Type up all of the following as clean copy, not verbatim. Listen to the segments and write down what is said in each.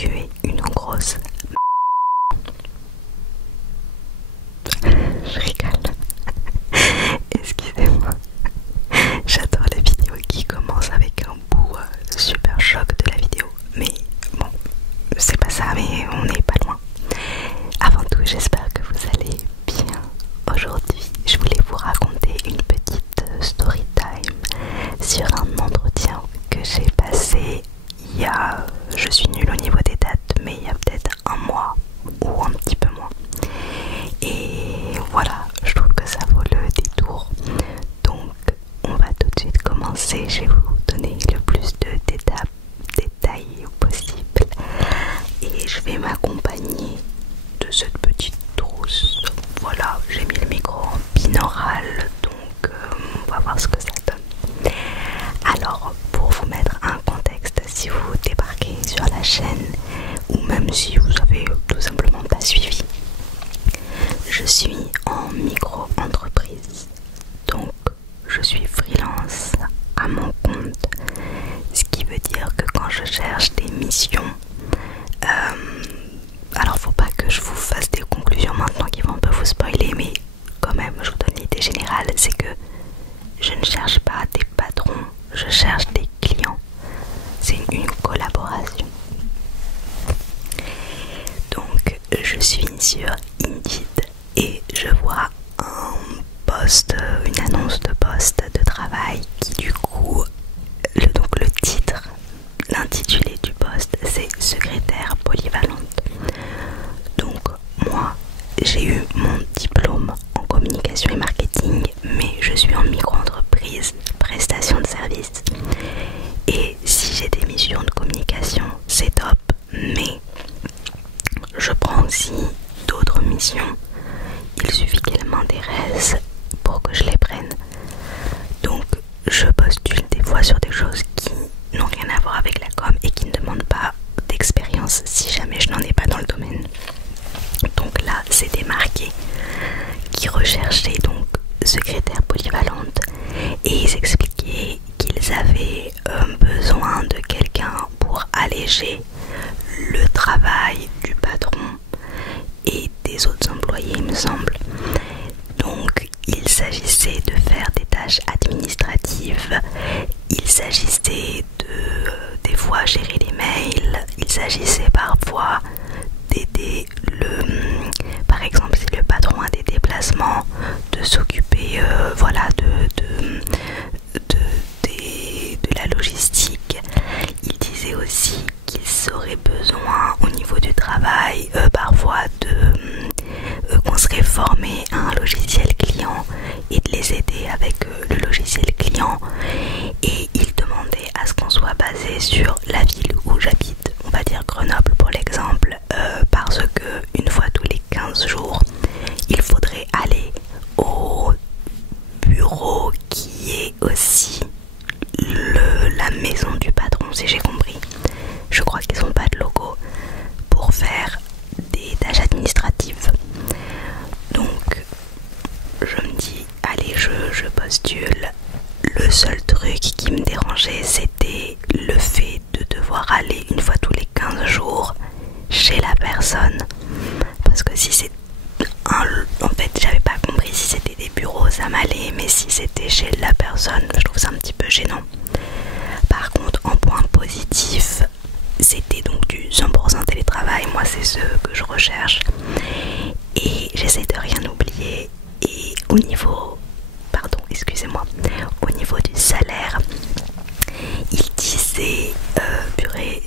tu es une grosse... Je rigole. Excusez-moi. J'adore les vidéos qui commencent avec un bout super choc de la vidéo. Mais bon, c'est pas ça, mais on n'est pas loin. Avant tout, j'espère que vous allez bien. Aujourd'hui, je voulais vous raconter une petite story time sur un entretien que j'ai passé il y a... Je suis nulle au niveau des dates, mais il y a peut-être un mois ou un petit peu moins. Et voilà, je trouve que ça vaut le détour. Donc, on va tout de suite commencer. Je vais vous donner le plus de détails possible. Et je vais m'accompagner de cette petite trousse. Voilà, j'ai mis le micro en binaural, donc on va voir ce que ça donne. Alors, pour vous mettre un contexte, si vous débarquez sur la chaîne, ou même si vous avez tout simplement pas suivi, je suis en micro-entreprise, donc je suis freelance à mon compte, ce qui veut dire que quand je cherche des missions, alors faut pas que je vous fasse des conclusions maintenant qui vont un peu vous spoiler, mais quand même je vous donne l'idée générale, c'est que je ne cherche pas des patrons, je cherche des clients, c'est une collaboration. Donc je suis sur Indeed et je vois un poste, une annonce de poste de travail qui du coup, donc le titre, l'intitulé du poste c'est secrétaire polyvalente. Donc moi j'ai eu mon diplôme en communication et marketing, mais je suis en micro-entreprise, prestation de services. Et si j'ai des missions de communication, c'est top, mais je prends aussi d'autres missions. Il suffit qu'elles m'intéressent pour que je les prenne. Donc je postule des fois sur des choses qui n'ont rien à voir avec la com et qui ne demandent pas d'expérience si jamais je n'en ai pas dans le domaine. Donc là c'était marqué qui recherchait donc secrétaire polyvalente et ils expliquaient qu'ils avaient besoin de quelqu'un pour alléger le travail du patron et des autres employés, il me semble. Donc il s'agissait de faire des tâches administratives, il s'agissait de des fois gérer les mails, il s'agissait parfois d'aider par exemple si le patron a des déplacements, de s'occuper voilà de la logistique. Il disait aussi qu'ils auraient besoin au niveau du travail parfois qu'on serait formé à un logiciel client et de les aider avec le logiciel client, et il demandait à ce qu'on soit basé sur la ville où j'habite, on va dire Grenoble pour l'exemple, parce que une fois tous les 15 jours il faudrait aller au bureau qui est aussi la maison du patron, si j'ai compris. Je crois qu'ils n'ont pas de logo pour faire des tâches administratives. Donc je me dis allez, je postule. Le seul truc qui me dérangeait, c'était le fait de devoir aller une fois tous les 15 jours chez la personne, parce que si c'est en fait j'avais pas compris si c'était des bureaux, ça m'allait, mais si c'était chez la personne, je trouve ça un petit peu gênant. Par contre, en point positif, c'était donc du 100% télétravail, moi c'est ce que je recherche et j'essaie de rien oublier. Et au niveau, pardon, excusez-moi, au niveau du salaire, il disait purée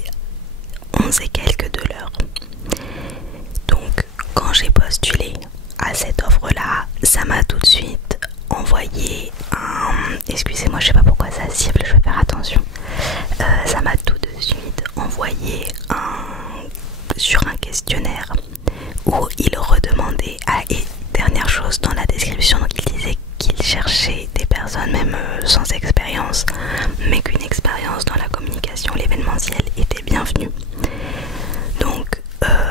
11 et quelques de l'heure. Donc quand j'ai postulé à cette offre là, ça m'a tout de suite envoyé un... Excusez-moi, je sais pas pourquoi ça siffle, je vais faire attention. Ça m'a tout de suite envoyé sur un questionnaire où il redemandait... Ah, et dernière chose dans la description, donc il disait qu'il cherchait des personnes même sans expérience, mais qu'une expérience dans la communication, l'événementiel était bienvenue. Donc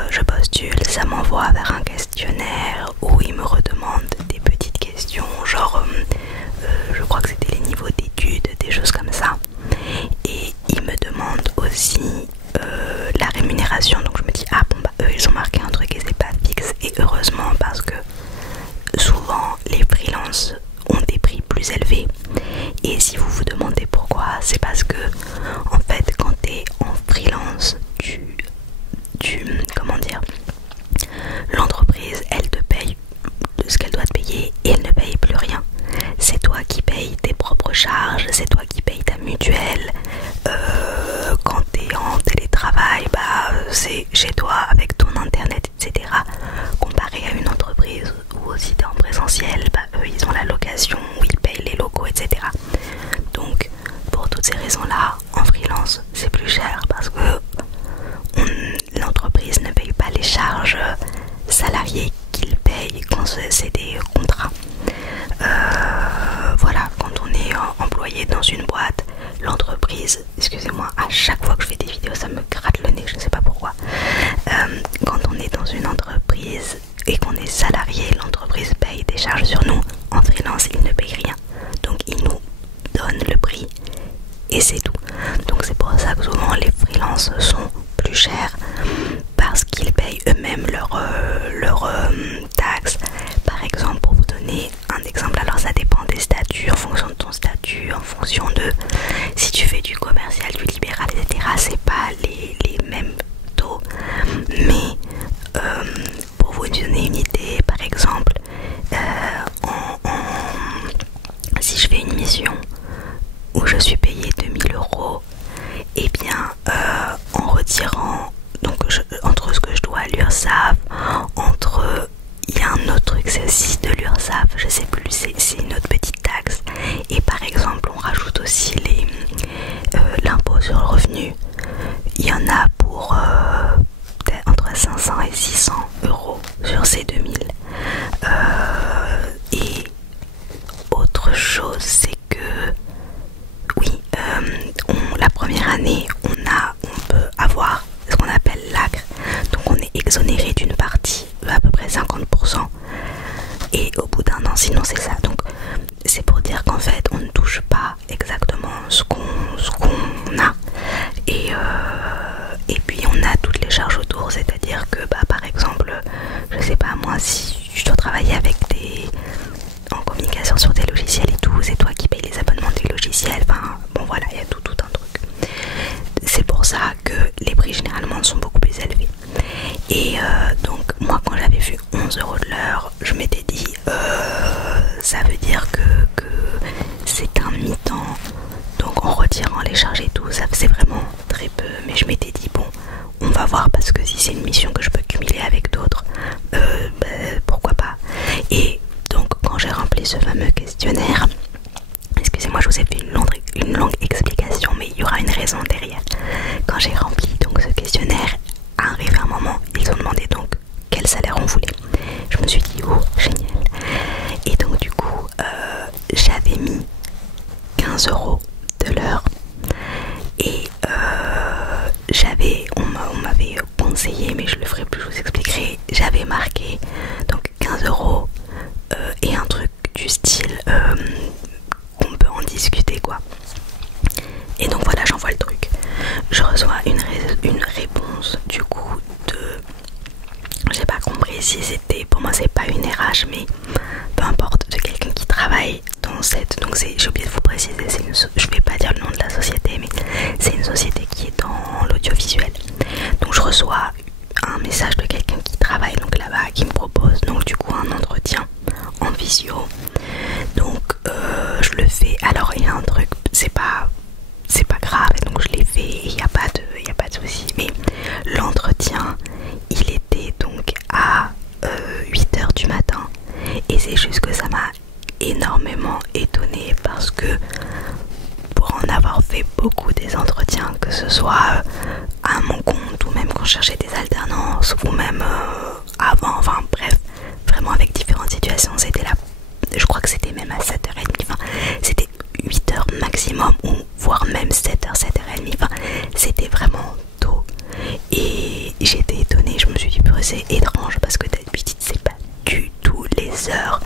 je postule, ça m'envoie vers un questionnaire où il me redemande des petites questions, genre je crois que c'était les niveaux d'études, des choses comme ça. Et il me demande aussi la rémunération rémunération. Donc je me dis, ah bon bah eux ils ont marqué un truc et c'est pas fixe. Et heureusement, parce que souvent les freelances ont des prix plus élevés. Et si vous vous demandez pourquoi, c'est parce que en fait quand tu es en freelance, comment dire, l'entreprise elle te paye ce qu'elle doit te payer et elle ne paye plus rien. C'est toi qui payes tes propres charges, c'est toi qui payes ta mutuelle. Quand tu es en télétravail, bah c'est chez toi avec ton internet, etc. Comparé à une entreprise où si tu es en présentiel, bah eux ils ont la location, où ils payent les locaux, etc. Donc pour toutes ces raisons là, en freelance c'est plus cher parce que l'entreprise ne paye pas les charges salariées qu'il paye quand c'est des contrats. Voilà, quand on est employé dans une boîte, l'entreprise, excusez-moi, à chaque fois que je fais des vidéos ça me gratte le nez, je ne sais pas pourquoi. Quand on est dans une entreprise et qu'on est salarié, l'entreprise paye des charges sur nous. En freelance, il ne paye rien, donc il nous donne le prix et c'est tout. Donc c'est pour ça que souvent les freelances sont plus chers parce qu'ils payent eux-mêmes leurs taxes. Par exemple, pour vous donner un exemple, alors ça dépend des statuts, en fonction de ton statut, en fonction de si tu fais du commercial, du libéral, etc. C'est pas les mêmes taux, mais pour vous donner une idée, par exemple, si je fais une mission où je suis payé 2000 €, et bien en retirant donc entre ce que je dois à l'URSSAF, entre il y a un autre truc, c'est aussi de l'URSSAF, je sais plus, c'est une autre petite taxe, et par exemple on rajoute aussi l'impôt sur le revenu. Il y en a pour entre 500 et 600 € sur ces 2000. Et autre chose, c'est que oui, la première année on peut avoir ce qu'on appelle l'ACRE, donc on est exonéré d'une partie, à peu près 50%, et au bout d'un an sinon c'est ça. Donc c'est pour dire qu'en fait on ne touche pas exactement ce qu'on a, et puis on a toutes les charges autour, c'est-à-dire que bah, par exemple, je sais pas moi, si je dois travailler avec en communication sur des logiciels et tout, c'est toi qui payes les abonnements des logiciels, enfin bon voilà, il y a tout un truc. C'est pour ça que les prix généralement sont beaucoup plus élevés. Et donc moi quand j'avais vu 11 € de l'heure, je m'étais dit ça veut dire que c'est un mi-temps, donc en retirant les charges et tout, ça faisait vraiment très peu. Mais je m'étais dit bon, on va voir, parce que si c'est une mission que je peux cumuler avec d'autres, pourquoi pas. Et donc quand j'ai rempli ce fameux questionnaire, excusez-moi, je vous ai fait une longue explication, mais il y aura une raison derrière. Quand j'ai rempli donc ce questionnaire, arrivé un moment, ils ont demandé donc quel salaire on voulait. Je me suis dit oh génial. Et donc du coup j'avais mis 15 € de l'heure, et on m'avait conseillé, mais je le ferai plus, je vous expliquerai, j'avais marqué donc 15 € et un truc du style qu'on peut en discuter quoi. Et donc voilà, j'envoie le truc, je reçois une réponse du coup de, j'ai pas compris si c'était, pour moi c'est pas une RH, mais peu importe, de quelqu'un qui travaille dans cette, donc j'ai oublié de vous préciser, je vais pas dire le nom de la société, mais c'est une société qui est dans l'audiovisuel. Donc je reçois un message de quelqu'un qui travaille donc là-bas, qui me propose donc du coup un entretien en visio. Donc je le fais. Alors il y a un truc, c'est pas grave, donc je l'ai fait, il n'y a pas de souci. Mais l'entretien, il était donc à 8 h du matin, et c'est juste que ça m'a énormément étonnée, parce que pour en avoir fait beaucoup des entretiens, que ce soit à mon compte ou même quand je cherchais des alternances, ou même avant, enfin bref, vraiment avec différentes situations, c'était là, je crois que c'était même à 7h30, enfin c'était 8h maximum, ou voire même 7h, 7h30, enfin c'était vraiment tôt. Et j'étais étonnée, je me suis dit c'est étrange, parce que d'habitude c'est pas du tout les heures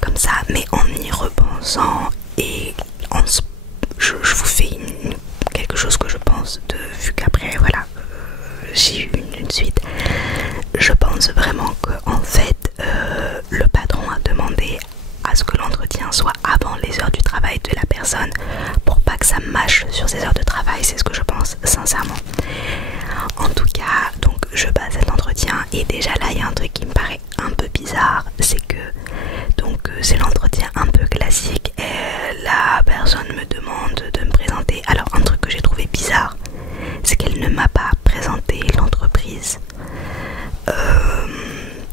comme ça. Mais en y repensant, et je vous fais quelque chose que je pense que ça mâche sur ses heures de travail, c'est ce que je pense sincèrement. En tout cas, donc je passe cet entretien et déjà là il y a un truc qui me paraît un peu bizarre, c'est que donc c'est l'entretien un peu classique et la personne me demande de me présenter. Alors un truc que j'ai trouvé bizarre, c'est qu'elle ne m'a pas présenté l'entreprise.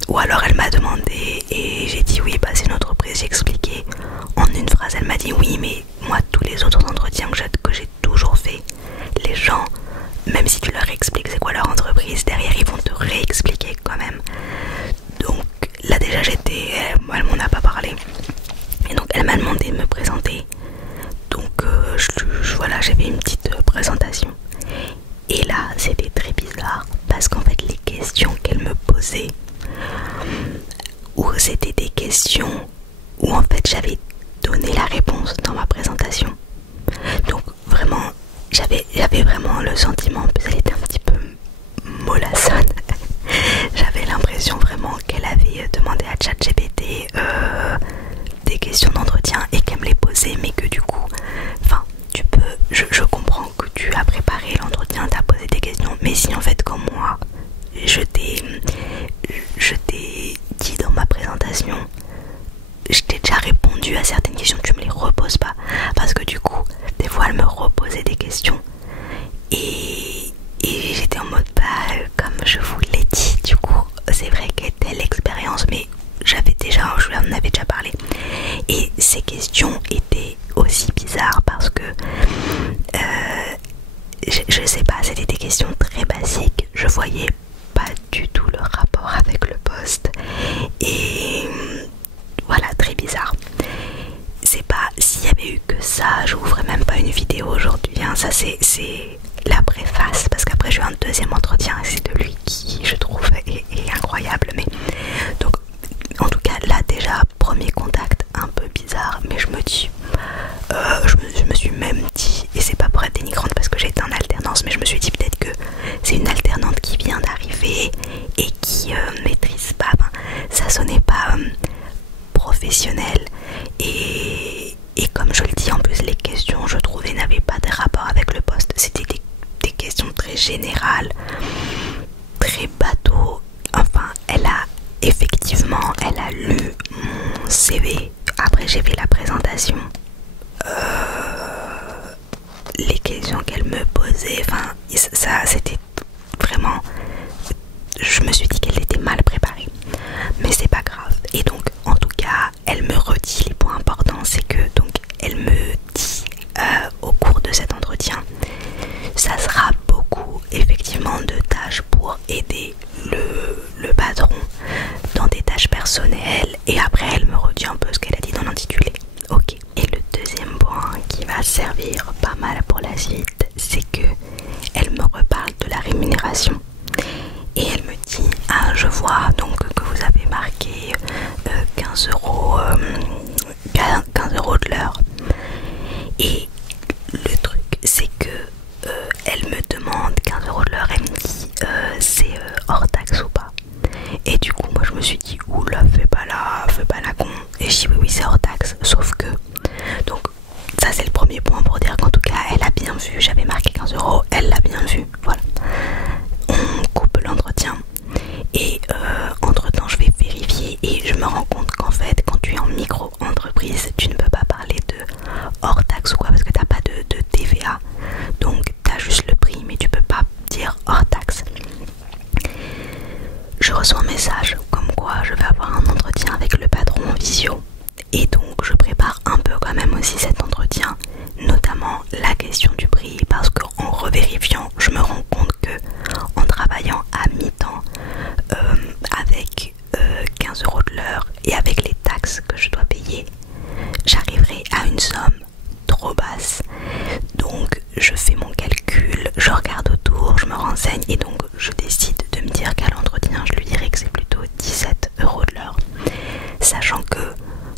Ou alors elle m'a demandé et j'ai dit oui, bah c'est une entreprise, j'ai expliqué en une phrase. Elle m'a dit oui, mais moi tous les autres entretiens que j'ai toujours fait, les gens, même si tu leur expliques c'est quoi leur entreprise, derrière ils vont te réexpliquer quand même. Donc là déjà elle m'en a pas parlé et donc elle m'a demandé de me présenter. Donc voilà, j'avais une petite présentation et là c'était très bizarre parce qu'en fait les questions qu'elle me posait, ou c'était des questions où en fait j'avais donné la réponse dans ma présentation. Donc vraiment j'avais vraiment le sentiment, en plus elle était un petit peu mollassonne. J'avais l'impression vraiment qu'elle avait demandé à ChatGPT des questions d'entretien et qu'elle me les posait, mais que du coup, enfin je comprends que tu as préparé l'entretien, tu as posé des questions, mais si en fait comme moi je t'ai dit dans ma présentation, je t'ai déjà répondu à certaines questions, tu me les reposes pas, parce que du coup des fois elle me reposait des questions et j'étais en mode bah comme je vous l'ai dit, du coup c'est vrai que telle expérience, mais je lui en avais déjà parlé et ces questions étaient aussi bizarres parce que je sais pas, c'était des questions très basiques, je voyais pas du tout le rapport avec le poste et voilà, très bizarre. C'est pas, s'il y avait eu que ça, j'ouvrais même pas une vidéo aujourd'hui, hein. Ça c'est la préface, parce qu'après j'ai eu un deuxième entretien et c'est de lui qui je trouve est incroyable. Mais donc en tout cas là déjà premier contact un peu bizarre, mais je me dis je me suis même dit, et c'est pas pour être dénigrante parce que j'étais en alternance, mais je me suis dit peut-être que c'est une alternante qui vient d'arriver et qui maîtrise pas, enfin, ça sonnait pas professionnel et comme je le dis, en plus les questions je trouvais n'avaient pas de rapport avec le poste, c'était des questions très générales, très bateau. Enfin elle a lu mon CV, après j'ai fait la présentation, les questions qu'elle me posait, enfin ça c'était vraiment, je me suis dit qu'elle était mal préparée, mais c'est pas grave. Et donc en tout cas elle me redit les points importants, c'est que donc elle me dit au cours de cet entretien, ça sera beaucoup effectivement de tâches pour aider le patron dans des tâches personnelles, et après elle me redit un peu ce qu'elle a dit dans l'intitulé. Ok. Et le deuxième point qui va servir pas mal pour la suite, c'est que elle me reparle de la rémunération et elle me dit ah je vois donc que vous avez marqué 15 euros de l'heure, et le truc c'est que elle me demande 15 € de l'heure, elle me dit c'est hors taxe ou pas, et du coup moi je me suis dit oula, fais pas la con, et je dis oui c'est hors taxe, sauf que donc ça c'est le premier point pour dire qu'en tout cas elle a bien vu, j'avais marqué 15 €, elle l'a bien vu, voilà. On coupe l'entretien et entre temps je vais vérifier et je me rends compte qu'en fait quand tu es en micro-entreprise tu ne peux pas parler de hors taxe ou quoi, parce que t'as pas de TVA, donc t'as juste le prix mais tu peux pas dire hors taxe. Je reçois un message comme quoi je vais avoir un entretien avec le patron en visio, et donc je prépare un peu quand même aussi cet entretien, notamment la question du prix, parce qu'en revérifiant je me rends compte que en travaillant à mi-temps avec 15 € de l'heure et avec les taxes que je dois payer, j'arriverai à une somme trop basse. Donc je fais mon calcul, je regarde autour, je me renseigne, et donc je décide de me dire qu'à l'entretien je lui dirai que c'est plutôt 17 € de l'heure, sachant que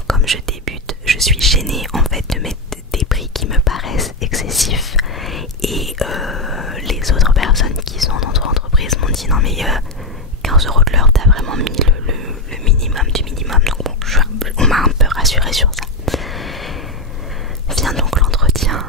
comme je débute, je suis gênée en fait de mettre des prix qui me paraissent excessifs, et les autres personnes qui sont dans notre entreprise m'ont dit non mais 15 € de l'heure, t'as vraiment mis le minimum du minimum, donc bon, on m'a un peu rassurée sur ça. Vient donc l'entretien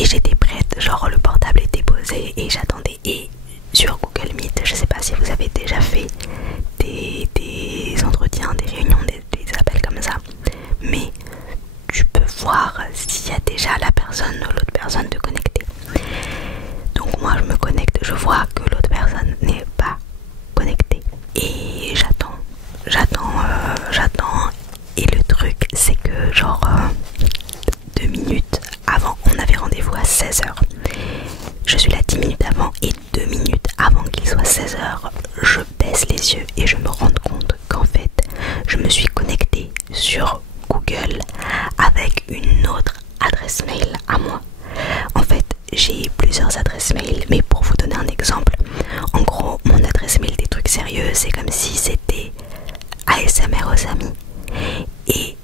et j'étais prête, genre le portable était posé et j'attendais. Et sur Google Meet, je sais pas si vous avez déjà fait des entretiens, des réunions, des appels comme ça, mais tu peux voir s'il y a déjà la personne ou l'autre personne de connecter. Donc moi je me connecte, je vois que l'autre personne n'est pas connectée et j'attends et le truc c'est que genre 2 minutes avant, on avait rendez-vous à 16 h. Je suis là 10 minutes avant et 2 minutes avant qu'il soit 16 h, je baisse les yeux et je me rends compte qu'en fait je me suis connectée sur Google avec une autre adresse mail à moi. En fait, j'ai plusieurs adresses mail, mais pour vous donner un exemple, en gros, mon adresse mail des trucs sérieux, c'est comme si c'était ASMR aux amis. Et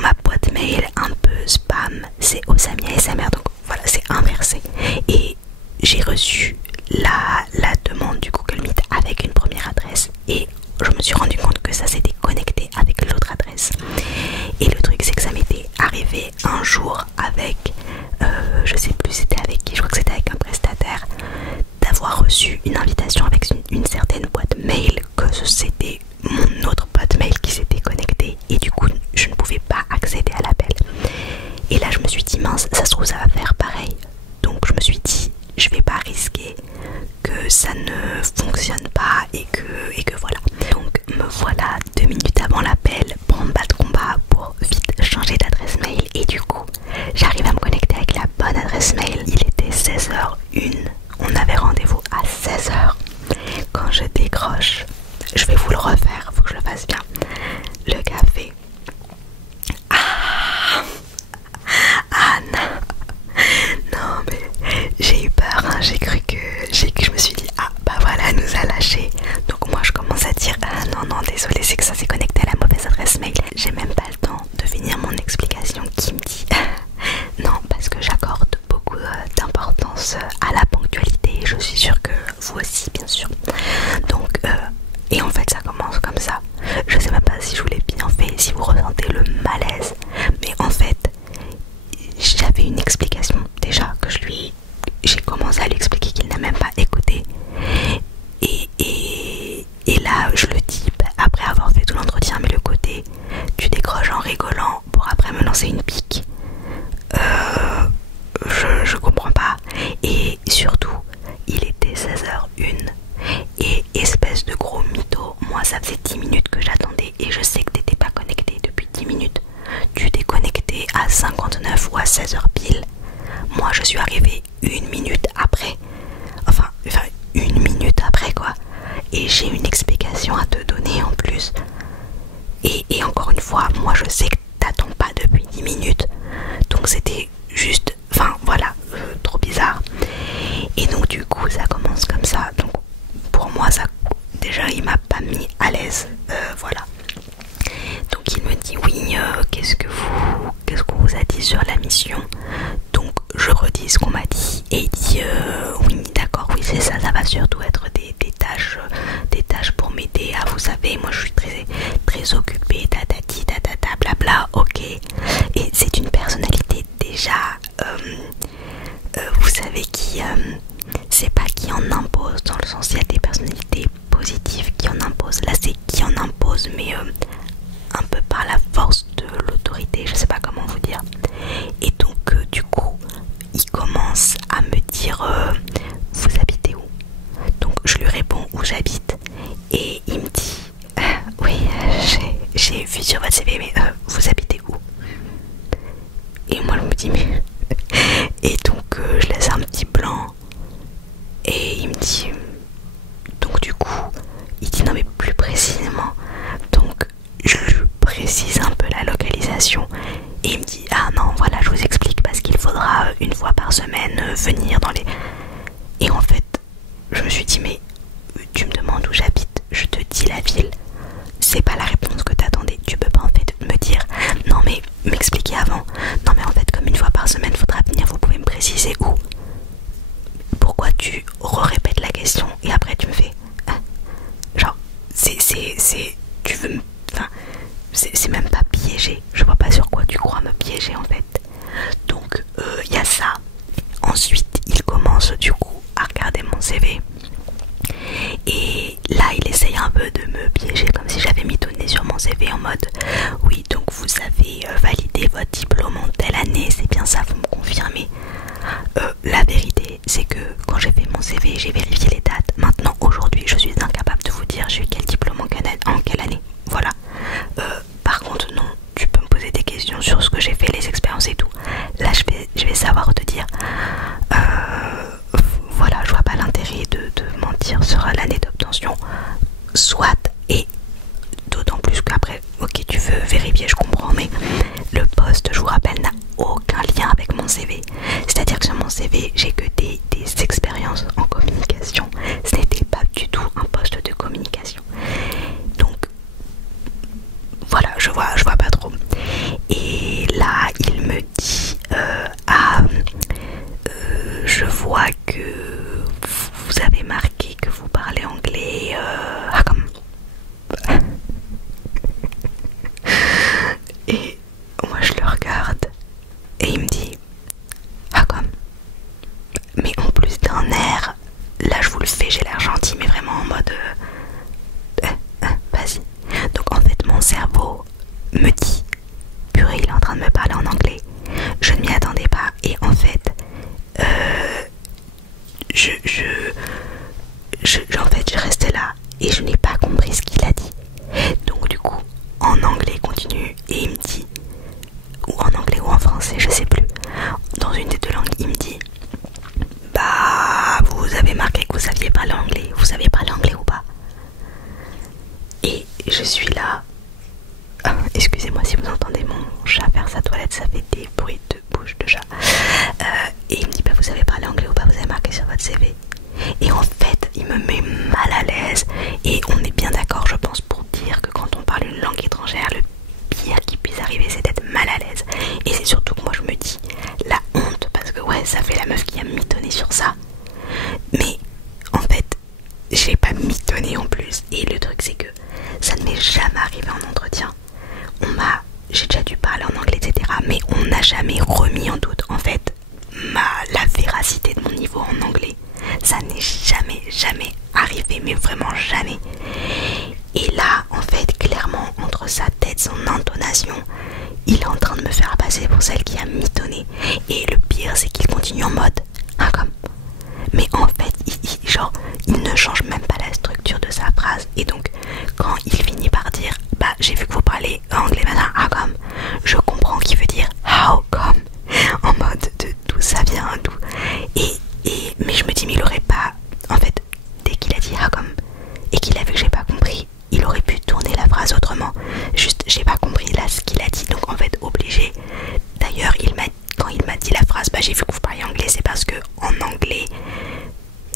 ma boîte mail un peu spam, c'est aux amis ASMR. Donc voilà, c'est inversé. Et j'ai reçu la demande du Google Meet avec une première adresse et je me suis rendu compte que ça s'était connecté avec l'autre adresse. Et le truc c'est que ça m'était arrivé un jour avec je sais plus c'était avec qui, je crois que c'était avec un prestataire, d'avoir reçu une invitation avec une certaine boîte mail, que c'était mon autre boîte mail qui s'était connectée et du coup je ne pouvais pas accéder à l'appel. Et là je me suis dit mince, ça se trouve ça va faire pareil. Donc je me suis dit je vais pas risquer que ça ne fonctionne pas et que voilà. Donc me voilà 2 minutes avant l'appel, prendre bas de combat pour vite changer d'adresse mail et du coup j'arrive à me connecter avec la bonne adresse mail. Il était 16h01, on avait rendez-vous à 16 h. Quand je décroche, je vais vous le refaire, faut que je le fasse bien. Le gars fait ah non mais j'ai eu peur, hein. J'ai cru que je me suis dit ah bah voilà, elle nous a lâché. Donc moi je commence à dire ah non désolé, c'est que ça s'est connecté à la mauvaise adresse mail. J'ai même pas le temps de finir mon explication qui me dit non, parce que j'accorde beaucoup d'importance à la ponctualité et je suis sûre que vous aussi bien sûr. Donc et en fait ça commence comme ça. Je sais même pas si je vous l'ai bien fait, si vous ressentez le malaise, mais en fait j'avais une explication déjà que j'ai commencé à lui expliquer qu'il n'a même pas écouté et là je le dis après avoir fait tout l'entretien, mais le côté tu décroches en rigolant pour après me lancer une pique, je comprends pas. Et surtout il était 16h01 et espèce de gros mytho, moi ça faisait 10 minutes que j'attendais et je sais que t'étais pas connecté depuis 10 minutes. Tu t'es connecté à 59 ou à 16h pile. Moi je suis arrivée 1 minute après. Enfin 1 minute après quoi. Et j'ai une explication à te donner en plus. Et encore une fois, moi je sais que t'attends pas depuis 10 minutes. Donc c'était juste, enfin voilà, trop bizarre. Et donc du coup ça commence comme ça. Donc pour moi ça, déjà il m'a pas mis à l'aise. Voilà. Donc il me dit oui, qu'est-ce qu'on vous a dit sur la mission. Donc je redis ce qu'on m'a dit et il dit oui d'accord, oui c'est ça, ça va surtout être des tâches pour m'aider à, vous savez, moi je suis très occupée, tatati tatata blabla, ok. Et c'est une personnalité déjà vous savez qui c'est pas qui en impose, dans le sens il y a des personnalités positives qui en imposent, là c'est qui en impose mais un peu par la force de l'autorité, je sais pas comment vous dire. Et donc du coup il commence à me dire vous habitez où. Donc je lui réponds où j'habite et il me dit oui j'ai vu sur votre CV mais vous habitez où. Et moi je me dis mais et donc je laisse un petit blanc et il me dit donc du coup il dit non mais plus précisément. Donc je lui précise un peu la localisation et il me dit ah non voilà je vous explique parce qu'il faudra une fois par semaine venir dans les... Et en fait je me suis dit mais tu me demandes où j'habite, je te dis la ville, c'est pas la réponse que t'attendais. Tu peux pas en fait me dire non mais m'expliquer avant. Non mais en fait comme une fois par semaine faudra venir, vous pouvez me préciser où. Pourquoi tu répètes la question et après tu me fais hein, genre tu veux me... Enfin c'est même pas piégé, je vois pas sur quoi tu crois me piéger en fait. Donc il y a ça La vérité, c'est que quand j'ai fait mon CV, j'ai vérifié les dates. Maintenant, aujourd'hui, je suis incapable de vous dire j'ai eu quel diplôme en quelle année. Voilà. Par contre, non, tu peux me poser des questions sur ce que j'ai fait, les expériences et tout. Là, je vais savoir te dire. Voilà, je vois pas l'intérêt de mentir sur l'année d'obtention. Soit, et d'autant plus qu'après, ok, tu veux vérifier, je comprends, mais le poste, je vous rappelle, n'a aucun lien avec mon CV. C'est-à-dire que sur mon CV, j'ai que des expériences en communication. Ce n'était pas du tout un poste de communication. Donc, voilà, je vois pas trop. Et là, il me dit, je vois que vous avez marqué que vous parlez anglais. Comme. Et moi je le regarde et il me dit comme. Mais en plus d'un air, là je vous le fais, j'ai l'air gentil, mais vraiment en mode vas-y. Donc en fait mon cerveau me dit purée, il est en train de me parler en anglais. Je ne m'y attendais pas et en fait en fait je restais là et je n'ai pas compris ce qu'il a dit. Donc du coup en anglais il continue et il me dit, ou en anglais ou en français, je sais plus, dans une des deux langues, il me dit bah vous avez marqué que vous saviez parler anglais, vous savez parler anglais ou pas? Et je suis là, excusez-moi si vous entendez mon chat faire sa toilette, ça fait des bruits de bouche de chat. Et il me dit bah vous savez parler anglais ou pas, vous avez marqué sur votre CV? Et en fait il me met mal à l'aise et on est bien d'accord je pense pour dire que quand on parle une langue étrangère, le pire qui puisse arriver c'est d'être mal à l'aise. Et c'est surtout que moi je me dis la honte, parce que ouais ça fait la meuf qui a mitonné sur ça, mais en fait j'ai pas mitonné en plus. Et le truc c'est que ça ne m'est jamais arrivé en entretien. J'ai déjà dû parler en anglais etc, mais on n'a jamais remis en doute en fait la véracité de mon niveau en anglais. Ça n'est jamais arrivé, mais vraiment jamais. Et là en fait clairement entre sa tête, son intonation, il est en train de me faire passer pour celle qui a mitonné. Et le pire c'est qu'il continue en mode comme. Mais en fait il ne change même pas la structure de sa phrase. Et donc quand il finit par dire bah j'ai vu que vous parlez anglais maintenant, comme, je comprends qu'il veut dire how come, en mode de d'où ça vient, d'où. Mais je me dis mais il aurait pas, en fait dès qu'il a dit comme et qu'il a vu que j'ai pas compris, il aurait pu tourner la phrase autrement. Juste j'ai pas compris là ce qu'il a dit, donc en fait obligé. D'ailleurs quand il m'a dit la phrase bah j'ai vu que vous parliez anglais, c'est parce que en anglais,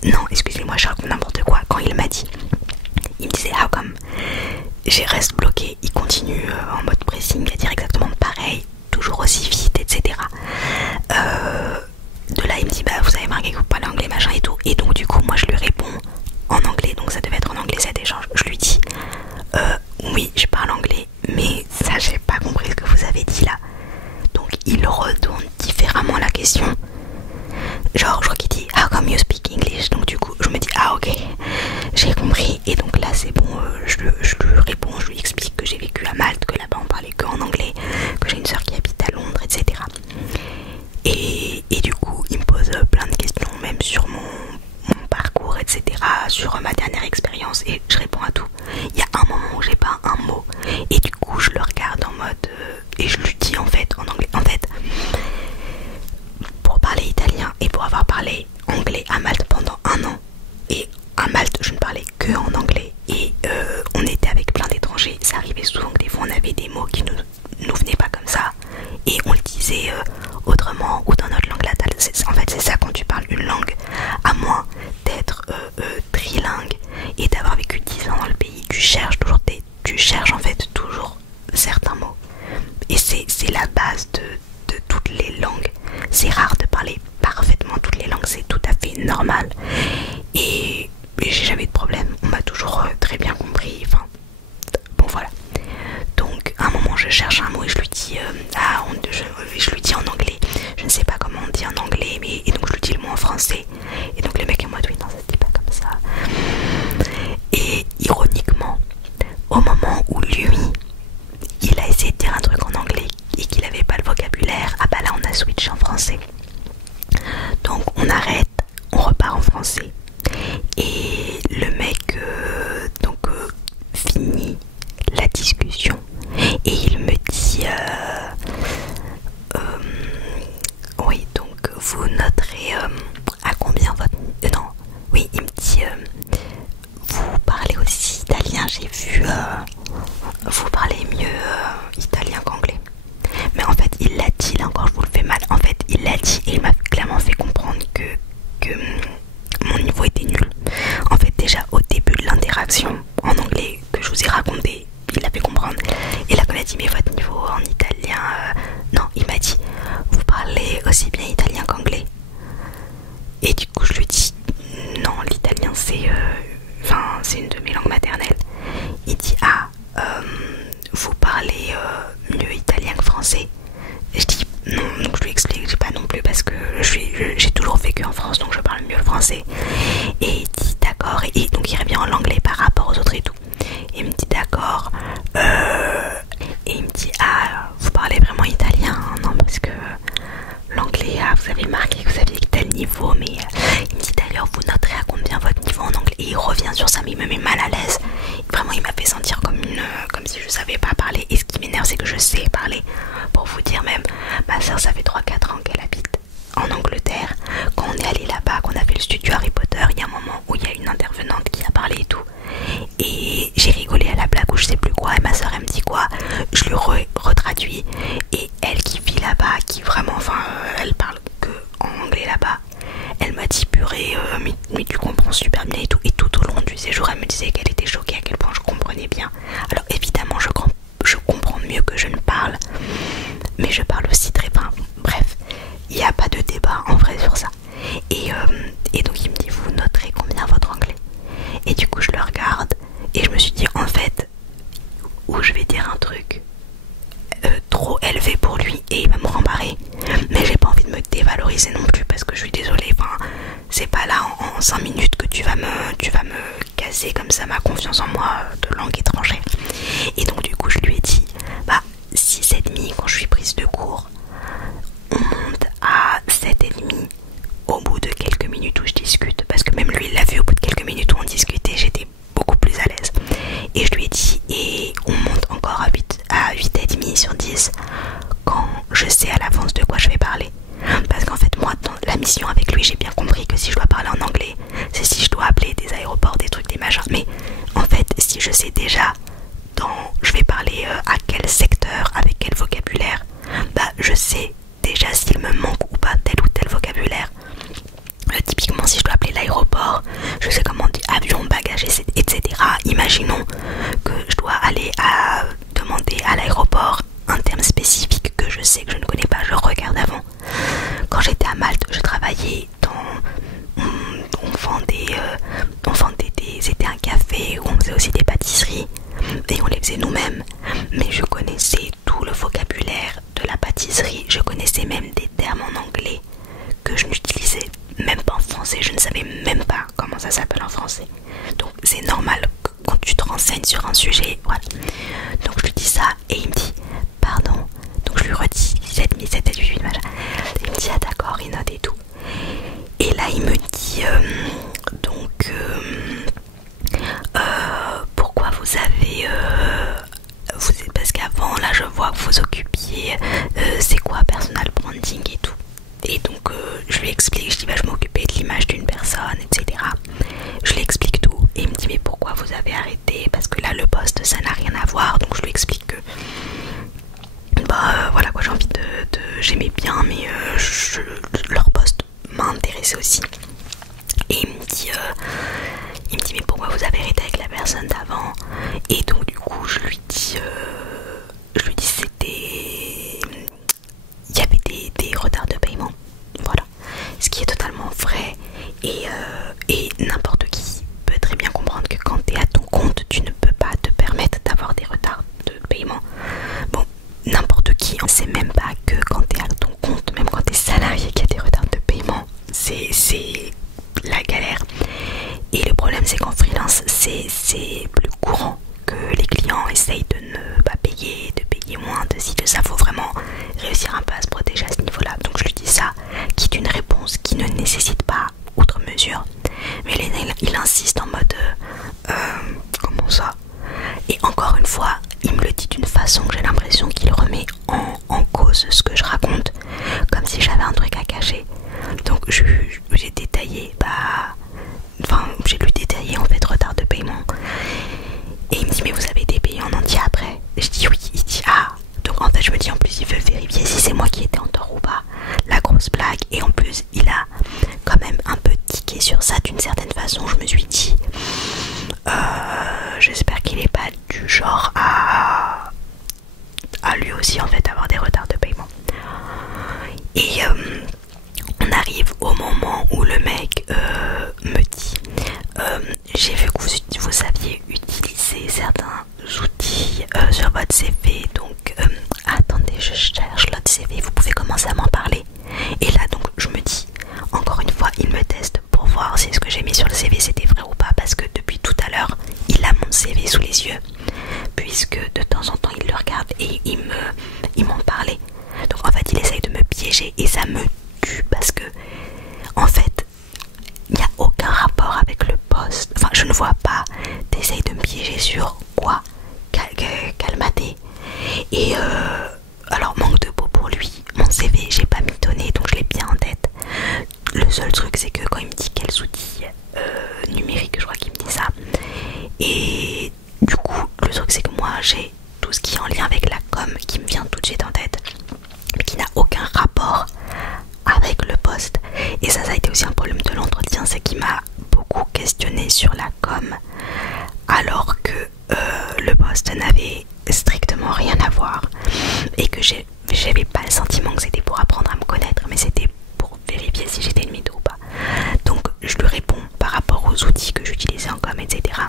non excusez-moi je raconte n'importe quoi. Quand il m'a dit, il me disait how come, j'ai reste bloqué. Il continue en mode pressing à dire exactement pareil, toujours aussi vite etc. De là il me dit bah vous avez marqué que vous parlez anglais machin et tout. Et donc du coup moi je lui réponds en anglais, donc ça devait être en anglais cet échange. Je lui dis oui je parle anglais, mais ça j'ai pas compris ce que vous avez dit là. Donc il retourne différemment la question. Genre je crois qu'il dit how come you speak English. Donc du coup je me dis ah ok j'ai compris. Et donc là c'est bon, je lui réponds, je lui explique que j'ai vécu à Malte, que là-bas on parlait que en anglais, que j'ai une soeur qui habite à Londres etc. Et du coup il me pose plein de questions même sur mon parcours etc, sur ma dernière expérience, et je réponds à tout. Il y a un moment où j'ai pas un mot et du coup je le regarde en mode et je lui dis en fait en anglais, en fait pour parler italien et pour avoir parlé anglais à Malte pendant 1 an, et à Malte je ne parlais que en anglais et on était avec plein d'étrangers, ça arrivait souvent que des fois on avait des mots qui nous venaient pas comme ça et on le disait autrement ou dans notre langue natale. En fait c'est ça quand tu parles une langue, à moins d'être trilingue et d'avoir vécu 10 ans dans le pays, tu cherches en fait toujours certains mots. Et c'est la base de toutes les langues. C'est rare de parler parfaitement toutes les langues, c'est tout à fait normal. Et j'ai jamais eu de problème, on m'a toujours très bien compris. Enfin, bon voilà. Donc à un moment je cherche un mot et je lui dis je lui dis en anglais. Je ne sais pas comment on dit en anglais, mais et donc je lui dis le mot en français. Et donc le mec est en mode oui non ça se dit pas comme ça. Et ironiquement, au moment où lui il a essayé de dire un truc en anglais et qu'il avait pas le vocabulaire, ah bah là on a switché en français. Donc vous noterez à combien votre... non, oui, il me dit vous parlez aussi italien, j'ai vu, vous parlez mieux italien qu'anglais. Mais en fait, il l'a dit, là encore je vous le fais mal, en fait, il l'a dit et il m'a clairement fait comprendre que mon niveau était nul. En fait, déjà au début de l'interaction en anglais que je vous ai raconté, il l'a fait comprendre. Et là, quand il a dit, mais votre niveau en italien, non, il m'a dit, vous parlez aussi bien italien qu'anglais. Et du coup, je lui dis, non, l'italien c'est une de mes langues maternelles. Il dit, ah, vous parlez mieux italien que français. Et je dis non, donc je lui explique, je dis pas non plus parce que j'ai toujours vécu en France, donc je parle mieux le français. Et il dit d'accord, et donc il revient en anglais par rapport aux autres et tout. Et il me dit d'accord, et il me dit ah, vous parlez vraiment italien, hein? Non, parce que l'anglais, ah, vous avez marqué que vous aviez tel niveau, mais il me dit d'ailleurs vous noterez à combien votre niveau en anglais. Et il revient sur ça, mais il me met mal à l'aise. Vraiment, il m'a fait sentir comme si je savais pas parler. Et ce qui m'énerve, c'est que je sais parler. Pour vous dire même, ma soeur, ça fait 3-4 ans qu'elle habite en Angleterre. Quand on est allé là-bas, qu'on a fait le studio Harry Potter, il y a un moment où il y a une intervenante qui a parlé et tout. Et j'ai rigolé à la blague ou je sais plus quoi. Et ma soeur, elle me dit quoi? Je lui retraduis. Et elle qui vit là-bas, qui vraiment, enfin, elle parle que en anglais là-bas. Elle m'a dit purée, mais tu comprends super bien et tout. Et tout au long du séjour, elle me disait qu'elle était choquée à quel point je comprenais bien. Alors évidemment, je comprends mieux que je ne parle, mais je parle aussi très bien. Bref, il n'y a pas de débat en vrai sur ça. Et donc il me dit, vous noterez combien votre anglais? Et du coup, je le regarde et je me suis dit, en fait, où je vais dire un truc trop élevé pour lui et il va me rembarrer, mais j'ai pas envie de me dévaloriser non plus parce que je suis désolée, enfin c'est pas là en 5 minutes que tu vas me casser comme ça ma confiance en moi de langue étrangère. Et donc du coup je lui ai dit bah 6,5 quand je suis prise de cours, on monte à 7,5 au bout de quelques minutes où je discute, parce que même lui il l'a vu, au bout de quelques minutes où on discutait j'étais beaucoup plus à l'aise. Et je lui ai dit, et on monte encore à 8,5 sur 10 quand je sais à l'avance de quoi je vais parler. Parce qu'en fait moi dans la mission avec lui j'ai bien compris que si je dois parler en anglais, c'est si je dois appeler des aéroports, des trucs, des machins. Mais en fait si je sais déjà je vais parler à quel secteur, avec quel vocabulaire, bah je sais déjà s'il me manque ou pas tel ou tel vocabulaire. Typiquement si je dois appeler l'aéroport, je sais comment on dit avion, bagages, etc. Imaginons que je dois aller demander à l'aéroport un terme spécifique que je sais que je ne connais pas, je regarde avant. Quand j'étais à Malte, je travaillais on vendait c'était un café où on faisait aussi des pâtisseries et on les faisait nous-mêmes. Mais je connaissais tout le vocabulaire de la pâtisserie, je connaissais même des termes en anglais que je n'utilisais même pas en français, je ne savais même pas comment ça s'appelle en français. Donc c'est normal que quand tu te renseignes sur un sujet, voilà. Donc je lui dis ça et il me dit pardon. Donc je lui redis 7,5, 7,8, machin. Il me dit ah d'accord, il note et tout. Et là il me dit pourquoi vous avez parce qu'avant là je vois que vous occupiez c'est quoi personal branding et tout. Et donc je lui explique, je dis bah je m'occupais de l'image d'une personne, etc. Je lui explique tout et il me dit mais pourquoi vous avez arrêté, parce que là le poste ça n'a rien à voir. Donc je lui explique que voilà quoi, j'ai envie j'aimais bien mais leur poste m'a intéressé aussi. Et il me dit mais pourquoi vous avez arrêté avec la personne d'avant. Et donc du coup je lui dis c'était il y avait des retards de paiement, voilà, ce qui est totalement vrai. Et n'importe qui peut très bien comprendre que quand tu es à ton compte tu ne peux pas te permettre d'avoir des retards de paiement. Bon, n'importe qui, on sait même pas que quand tu es à ton compte, même quand tu es salarié, qu'il y a des retards de paiement, c'est la galère. Et le problème c'est qu'en freelance c'est plus courant que les clients essayent de ne pas payer, de payer moins, de ci, de ça. Faut vraiment réussir un peu à se protéger à ce niveau là. Donc je lui dis ça, qui est une réponse qui ne nécessite pas outre mesure. Mais il insiste en mode comment ça. Et encore une fois il me le dit d'une façon que j'ai l'impression qu'il remet en cause ce que je raconte, comme si j'avais un truc à cacher. blague. Et en plus il a quand même un peu tiqué sur ça d'une certaine façon. Je me suis dit j'espère qu'il est pas du genre à lui aussi en fait avoir des retards de paiement. Et on arrive au moment où le mec me dit j'ai vu que vous saviez utiliser certains outils sur votre CV, donc attendez, je cherche l'autre CV, vous pouvez commencer à m'en parler. Et là donc je me dis, encore une fois il me teste pour voir si ce que j'ai mis sur le CV c'était vrai ou pas, parce que depuis tout à l'heure il a mon CV sous les yeux, puisque de temps en temps il le regarde et il m'en parlait. Donc en fait il essaye de me piéger et ça me tue, parce que en fait il n'y a aucun rapport avec le poste. Enfin je ne vois pas, t'essayes de me piéger sur quoi? Calmaté. Et alors manque de peau pour lui, mon CV j'ai pas mitonné donc je l'ai bien en tête. Le seul truc c'est que quand il me dit quels outils numériques, je crois qu'il me dit ça, et du coup le truc c'est que moi j'ai tout ce qui est en lien avec la com qui me vient tout de suite en tête, mais qui n'a aucun rapport avec le poste. Et ça a été aussi un problème de l'entretien, c'est qu'il m'a beaucoup questionné sur la com, alors que le poste n'avait strictement rien à voir, et que j'avais pas le sentiment que c'était pour apprendre à me connaître, mais c'était pour vérifier si j'étais une mytho ou pas. Donc je lui réponds par rapport aux outils que j'utilisais en com, etc.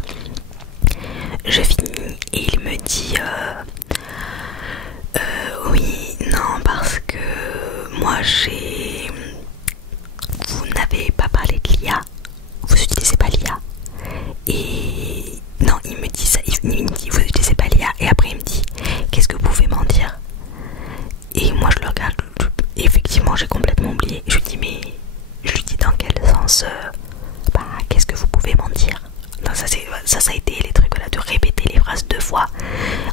Je finis et il me dit oui, non, parce que moi vous n'avez pas parlé de l'IA, vous utilisez pas l'IA. Et non, il me dit ça, il me dit vous utilisez pas l'IA, et après il me dit qu'est-ce que vous pouvez m'en dire. Et moi je le regarde, et effectivement j'ai complètement oublié. Je lui dis mais, je lui dis dans quel sens, qu'est-ce que vous pouvez m'en dire. Non, ça a été les trucs là, de répéter les phrases 2 fois.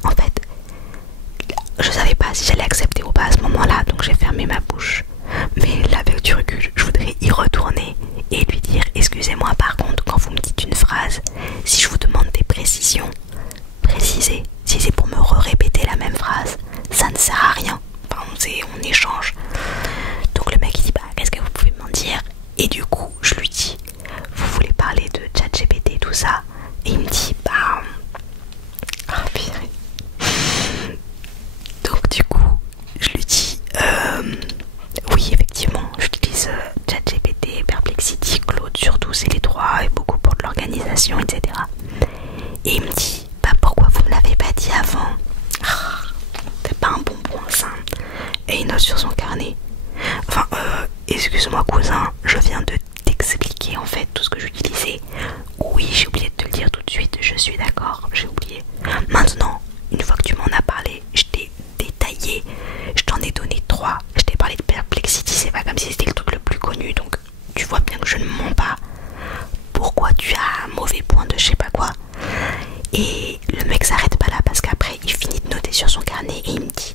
En fait je savais pas si j'allais accepter ou pas à ce moment là, donc j'ai fermé ma bouche. Mais là avec du recul je voudrais y retourner et lui dire excusez-moi, par contre quand vous me dites une phrase, si je vous demande des précisions, précisez. Si c'est pour me répéter la même phrase, ça ne sert à rien. Enfin, on échange. Donc le mec il dit qu'est-ce que vous pouvez m'en dire. Et du coup je lui dis vous voulez parler de ChatGPT tout ça, et il me dit purée. Donc du coup je lui dis oui effectivement j'utilise ChatGPT, Perplexity, Claude surtout, c'est les 3, et beaucoup pour de l'organisation, etc. Et il me dit pourquoi vous me l'avez pas dit avant. C'est pas un bon point ça. Et il note sur son carnet. Enfin excuse-moi cousin, je viens de t'expliquer en fait tout ce que j'utilisais. Oui j'ai oublié de te le dire tout de suite, je suis d'accord, j'ai oublié. Maintenant une fois que tu m'en as parlé, je t'ai détaillé, je t'en ai donné 3. Je t'ai parlé de Perplexity, c'est pas comme si c'était le truc le plus connu, donc tu vois bien que je ne mens pas. Pourquoi tu as un mauvais point de je sais pas quoi. Et le mec s'arrête pas là, parce qu'après il finit de noter sur son carnet et il me dit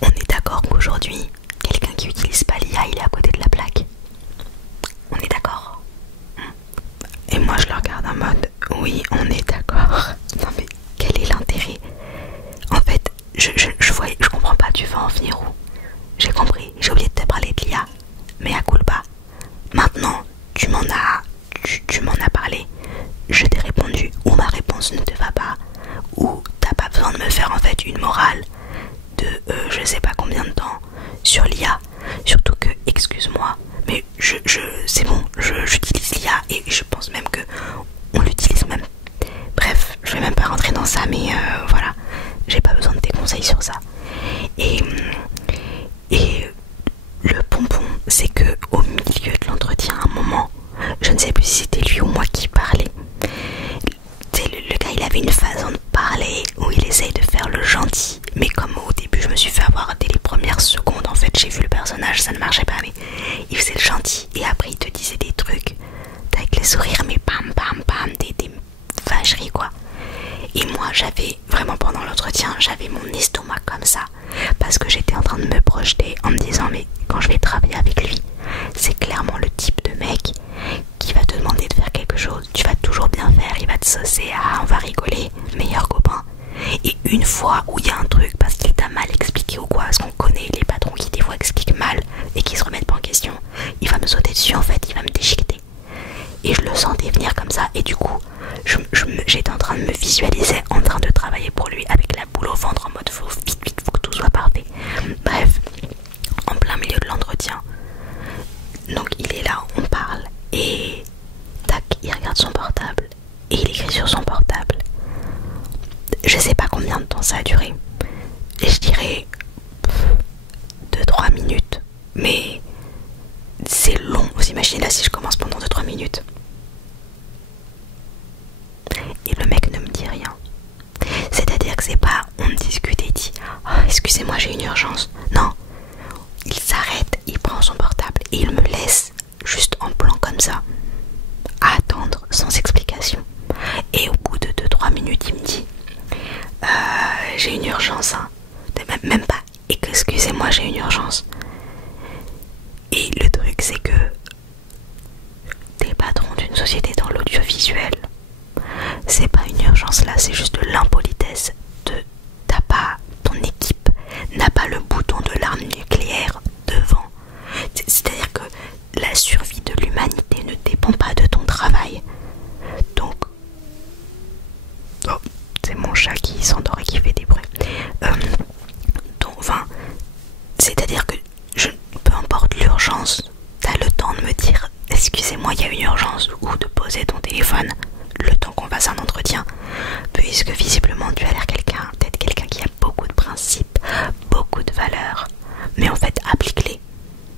on est d'accord qu'aujourd'hui quelqu'un qui utilise pas l'IA il est à côté de la plaque. On est d'accord. Et moi je le regarde en mode oui on est d'accord. Non mais quel est l'intérêt? En fait je comprends pas, tu vas en venir où? J'ai compris, j'ai oublié de te parler de l'IA, mais à culpa. Maintenant tu m'en as parlé, je t'ai répondu, ou ma réponse ne te va pas, ou t'as pas besoin de me faire en fait une morale de je sais pas combien de temps sur l'IA. Surtout que, excuse-moi, mais c'est bon, j'utilise l'IA et je pense même que on l'utilise même. Bref, je vais même pas rentrer dans ça, mais voilà, j'ai pas besoin de tes conseils sur ça. Et le pompon, c'est que au milieu de l'entretien, à un moment, je ne sais plus si c'était lui ou moi qui parlait. Le gars il avait une façon de parler où il essaye de faire le gentil, mais comme au début je me suis fait avoir dès les premières secondes, en fait j'ai vu le personnage, ça ne marchait pas, mais il faisait le gentil et après il te disait des trucs avec les sourires, mais bam bam bam, des vacheries quoi. Et moi j'avais vraiment, pendant l'entretien, j'avais mon estomac comme ça, parce que j'étais en train de me projeter en me disant mais quand je vais travailler avec lui, c'est clairement le type de mec qui va te demander de faire quelque chose, tu vas toujours bien faire, il va te saucer, on va rigoler, meilleur copain. Et une fois où il y a un truc parce qu'il t'a mal expliqué ou quoi, parce qu'on connaît les patrons qui des fois expliquent l'entretien. Donc il est là, on parle et tac, il regarde son portable et il écrit sur son portable. Je sais pas combien de temps ça a duré. Et je dirais 2-3 minutes. Mais c'est long. Vous imaginez là si je commence pendant 2-3 minutes. Et le mec ne me dit rien. C'est-à-dire que c'est pas on discute et dit oh, excusez-moi j'ai une urgence. Non. Il s'arrête, il prend son portable et il me laisse juste en plan comme ça à attendre sans explication. Et au bout de 2-3 minutes il me dit j'ai une urgence hein. Même pas excusez-moi j'ai une urgence. Et le truc c'est que t'es patron d'une société dans l'audiovisuel, c'est pas une urgence là, c'est juste de l'impolitesse. T'as pas, ton équipe n'a pas le bouton de l'arme nucléaire devant. C'est-à-dire que la survie de l'humanité ne dépend pas de ton travail. Donc oh, c'est mon chat qui s'endort et qui fait des bruits. Donc enfin, c'est-à-dire que peu importe l'urgence, t'as le temps de me dire excusez-moi il y a une urgence, ou de poser ton téléphone le temps qu'on fasse un entretien, puisque visiblement tu as l'air peut-être quelqu'un qui a beaucoup de principes, beaucoup de valeurs, mais en fait applique-les,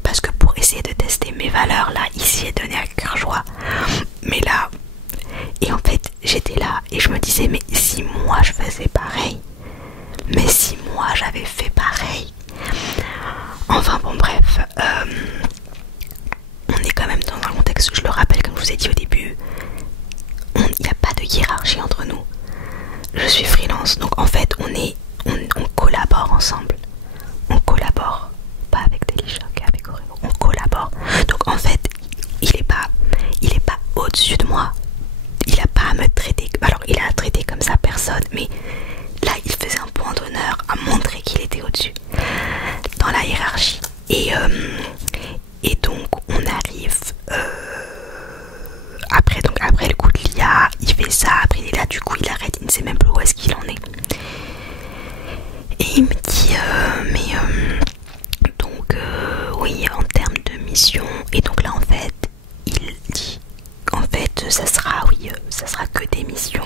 parce que pour essayer de tester mes valeurs là, ici est donné à cœur joie, mais là, et en fait j'étais là et je me disais mais si moi je faisais pareil, mais si moi j'avais fait pareil, enfin bon bref, on est quand même dans un contexte, je le rappelle comme je vous ai dit au début, il n'y a pas de hiérarchie entre nous. Je suis freelance, donc en fait on collabore ensemble. On collabore, pas avec Téléchoc, avec Oreo, on collabore. Donc en fait, il est pas au-dessus de moi. Il a pas à me traiter, alors il a traité comme ça personne, mais là il faisait un point d'honneur à montrer qu'il était au-dessus dans la hiérarchie. Et donc on arrive après le coup de l'IA, il fait ça, après il est là, du coup il arrête, il ne sait même plus où est-ce qu'il en est. Et il me dit oui en termes de mission, et donc là en fait il dit en fait ça sera que des missions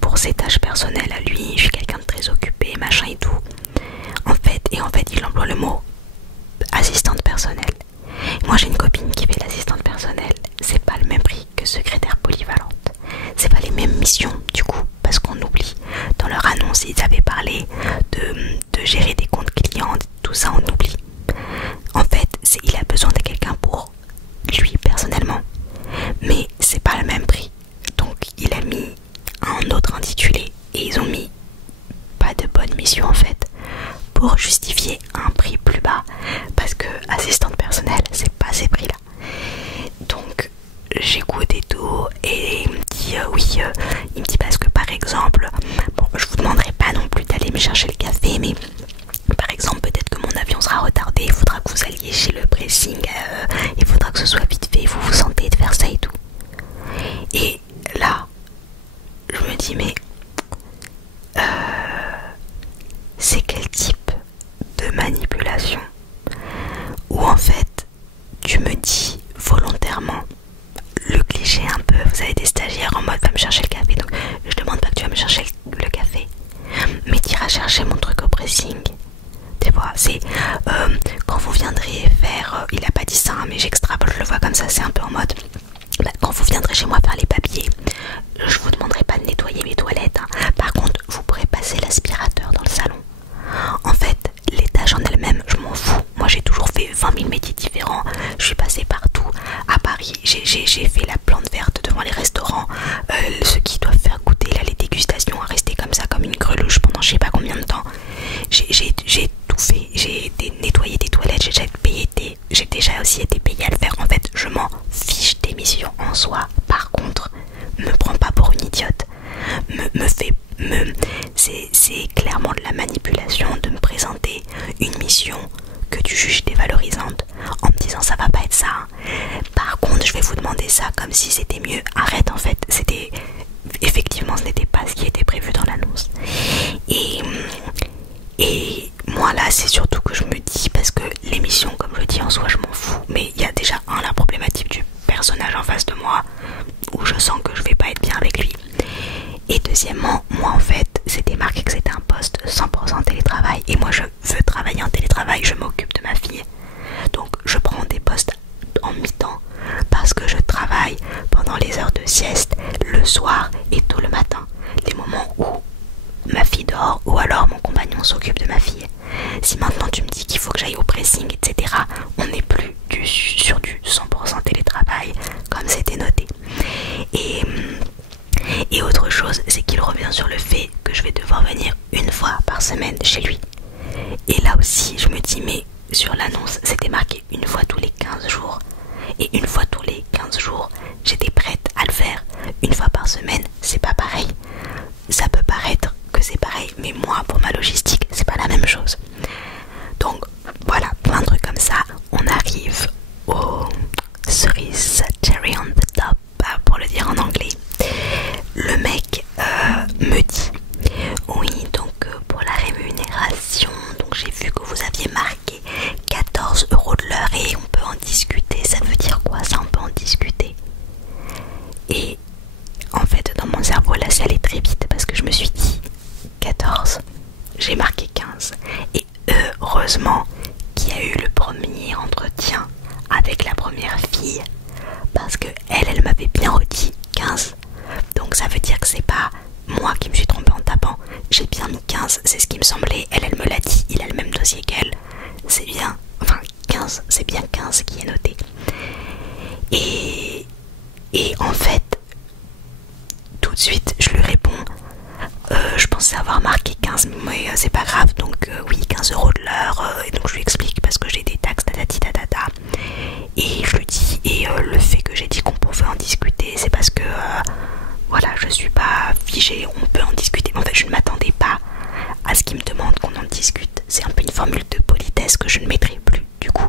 pour ses tâches personnelles à lui, je suis quelqu'un de très occupé, machin et tout. En fait il emploie le mot assistante personnelle. Moi j'ai une copine qui fait l'assistante personnelle, c'est pas le même prix que secrétaire polyvalente, c'est pas les mêmes missions du coup, parce qu'on oublie, dans leur annonce ils avaient parlé de gérer des comptes clients, tout ça on oublie. En fait il a besoin de quelqu'un pour lui personnellement, mais c'est pas le même prix, donc il a mis un autre intitulé et ils ont mis pas de bonne mission en fait, pour justifier un prix plus bas, parce que assistante personnelle c'est pas ces prix là. Donc j'écoute et tout, et il me dit il me dit parce que par exemple, bon je vous demanderai pas non plus d'aller me chercher le café, mais par exemple peut-être que mon avion sera retardé, il faudra que vous alliez chez le pressing, il faudra que ce soit vite fait, vous vous sentez de faire ça et tout. Et là je me dis mais c'est quel type de manipulation, où en fait tu me dis volontairement le cliché un peu, vous avez des stagiaires en mode va me chercher le café, donc je demande pas que tu vas me chercher le café, mais tu iras chercher mon truc au pressing. Tu vois, c'est quand vous viendrez faire, il a pas dit ça hein, mais j'extrapole, je le vois comme ça, c'est un peu en mode quand vous viendrez chez moi faire les papiers, je vous demanderai pas de nettoyer mes toilettes hein. Par contre vous pourrez passer l'aspirateur dans le salon. En fait les tâches en elles-mêmes je m'en fous, moi j'ai toujours fait 20 000 métiers différents, je suis passée partout. À Paris j'ai fait la plante verte devant les restaurants, ceux qui doivent faire goûter là les dégustations, à rester comme ça comme une greluche pendant je sais pas combien de temps. J'ai tout fait, j'ai nettoyé des toilettes, j'ai déjà aussi été payée à le faire. En fait je m'en fiche des missions en soi. Par contre me prends pas pour une idiote, c'est clairement de la manipulation de me présenter une mission que tu juges dévalorisante en me disant ça va pas être ça hein. Par contre je vais vous demander ça comme si c'était mieux. Arrête, en fait c'était effectivement ce n'était pas ce qui était prévu dans l'annonce. Et moi là c'est surtout que je me dis, parce que l'émission comme je dis en soi je m'en fous, mais il y a déjà la problématique du personnage en face de moi où je sens que je vais pas être bien avec lui, et deuxièmement moi en fait c'était marqué que c'était un poste 100% télétravail et moi je veux travailler en télétravail, je m'occupe de ma fille, donc je prends des postes en mi-temps parce que je travaille pendant les heures de sieste, le soir et tôt le matin, les moments où ma fille dort ou alors mon compagnon s'occupe de ma fille. Si maintenant tu me dis qu'il faut que j'aille au pressing, etc., on n'est plus sur du 100% télétravail comme c'était noté. Et autre chose, c'est qu'il revient sur le fait que je vais devoir venir une fois par semaine chez lui. Et là aussi, je me dis, mais sur l'annonce, c'était marqué une fois tous les 15 jours. Et une fois tous les 15 jours, j'étais prête à le faire. Une fois par semaine, c'est pas pareil. Ça peut paraître que c'est pareil, mais moi, pour ma logistique, c'est pas la même chose. Donc voilà, plein de trucs comme ça. On arrive aux cerises, cherry on the top, pour le dire en anglais. Le mec me dit, oui, donc pour la rémunération, donc j'ai vu que vous aviez marqué 14 € de l'heure et on peut en discuter. Ça veut dire quoi ça, on peut en discuter? Et en fait, dans mon cerveau, là, ça allait très vite parce que je me suis dit 14, j'ai marqué 15. Et heureusement qu'il y a eu le premier entretien avec la première fille parce que elle m'avait bien redit 15. Donc ça veut dire que c'est pas moi qui me suis trompée en tapant. J'ai bien mis 15, c'est ce qui me semblait. Elle me l'a dit, il a le même dossier qu'elle. C'est bien, enfin 15, c'est bien 15 qui est noté. Et en fait, tout de suite, je lui réponds, je pensais avoir marqué 15, mais c'est pas grave, donc oui, 15 € de l'heure, et donc je lui explique parce que j'ai des taxes, tatati tatata, et je lui dis, et le fait que j'ai dit qu'on pouvait en discuter, c'est parce que, voilà, je suis pas figée, on peut en discuter, mais en fait, je ne m'attendais pas à ce qu'il me demande qu'on en discute, c'est un peu une formule de politesse que je ne mettrai plus, du coup,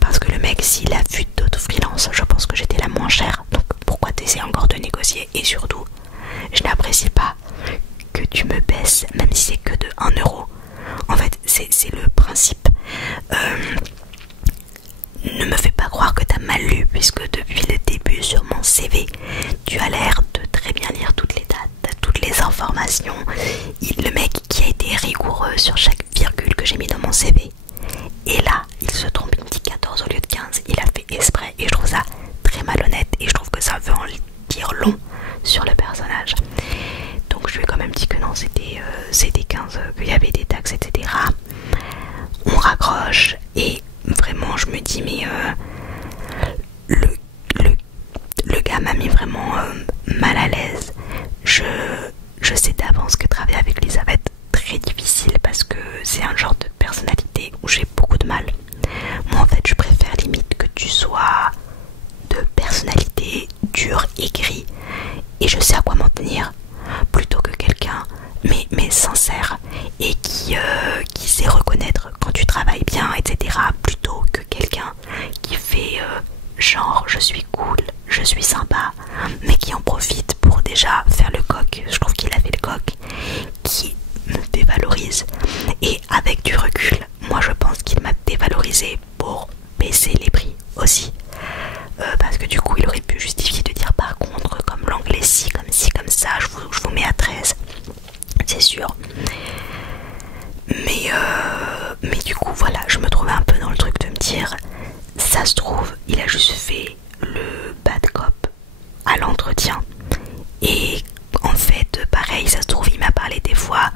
parce que le mec, s'il a vu d'autres freelances, je pense que j'étais la moins chère, donc pourquoi t'essaies encore de négocier? Et surtout, je n'apprécie pas que tu me baisses, même si c'est que de 1 €. En fait, c'est le principe. Ne me fais pas croire que t'as mal lu, puisque depuis le début sur mon CV, tu as l'air de très bien lire toutes les dates, toutes les informations. Le mec qui a été rigoureux sur chaque virgule que j'ai mis dans mon CV. Et là, il se trompe, il me dit 14 au lieu de 15. Il a fait exprès et je trouve ça très malhonnête et je trouve que ça veut en dire long sur le personnage. Donc je lui ai quand même dit que non, c'était 15, qu'il y avait des taxes, etc. On raccroche et vraiment je me dis mais le gars m'a mis vraiment mal à l'aise. Je sais d'avance que travailler avec lui ça va être très difficile parce que c'est un genre de personnalité où j'ai beaucoup de mal. Moi en fait je préfère limite que tu sois de personnalité dure, aigrie et je sais à quoi m'en tenir plutôt que quelqu'un mais sincère et qui sait reconnaître quand tu travailles bien, etc. plutôt que quelqu'un qui fait genre je suis cool, je suis sympa mais qui en profite pour déjà faire le coq. Je trouve qu'il a fait le coq, qui me dévalorise et avec du recul moi je pense qu'il m'a dévalorisé pour baisser les prix aussi, parce que du coup il aurait pu justifier de dire par contre comme l'anglais ci, comme ça, je vous mets à 13, c'est sûr. Mais du coup voilà, je me trouvais un peu dans le truc de me dire ça se trouve il a juste fait le bad cop à l'entretien et en fait pareil ça se trouve il m'a parlé des fois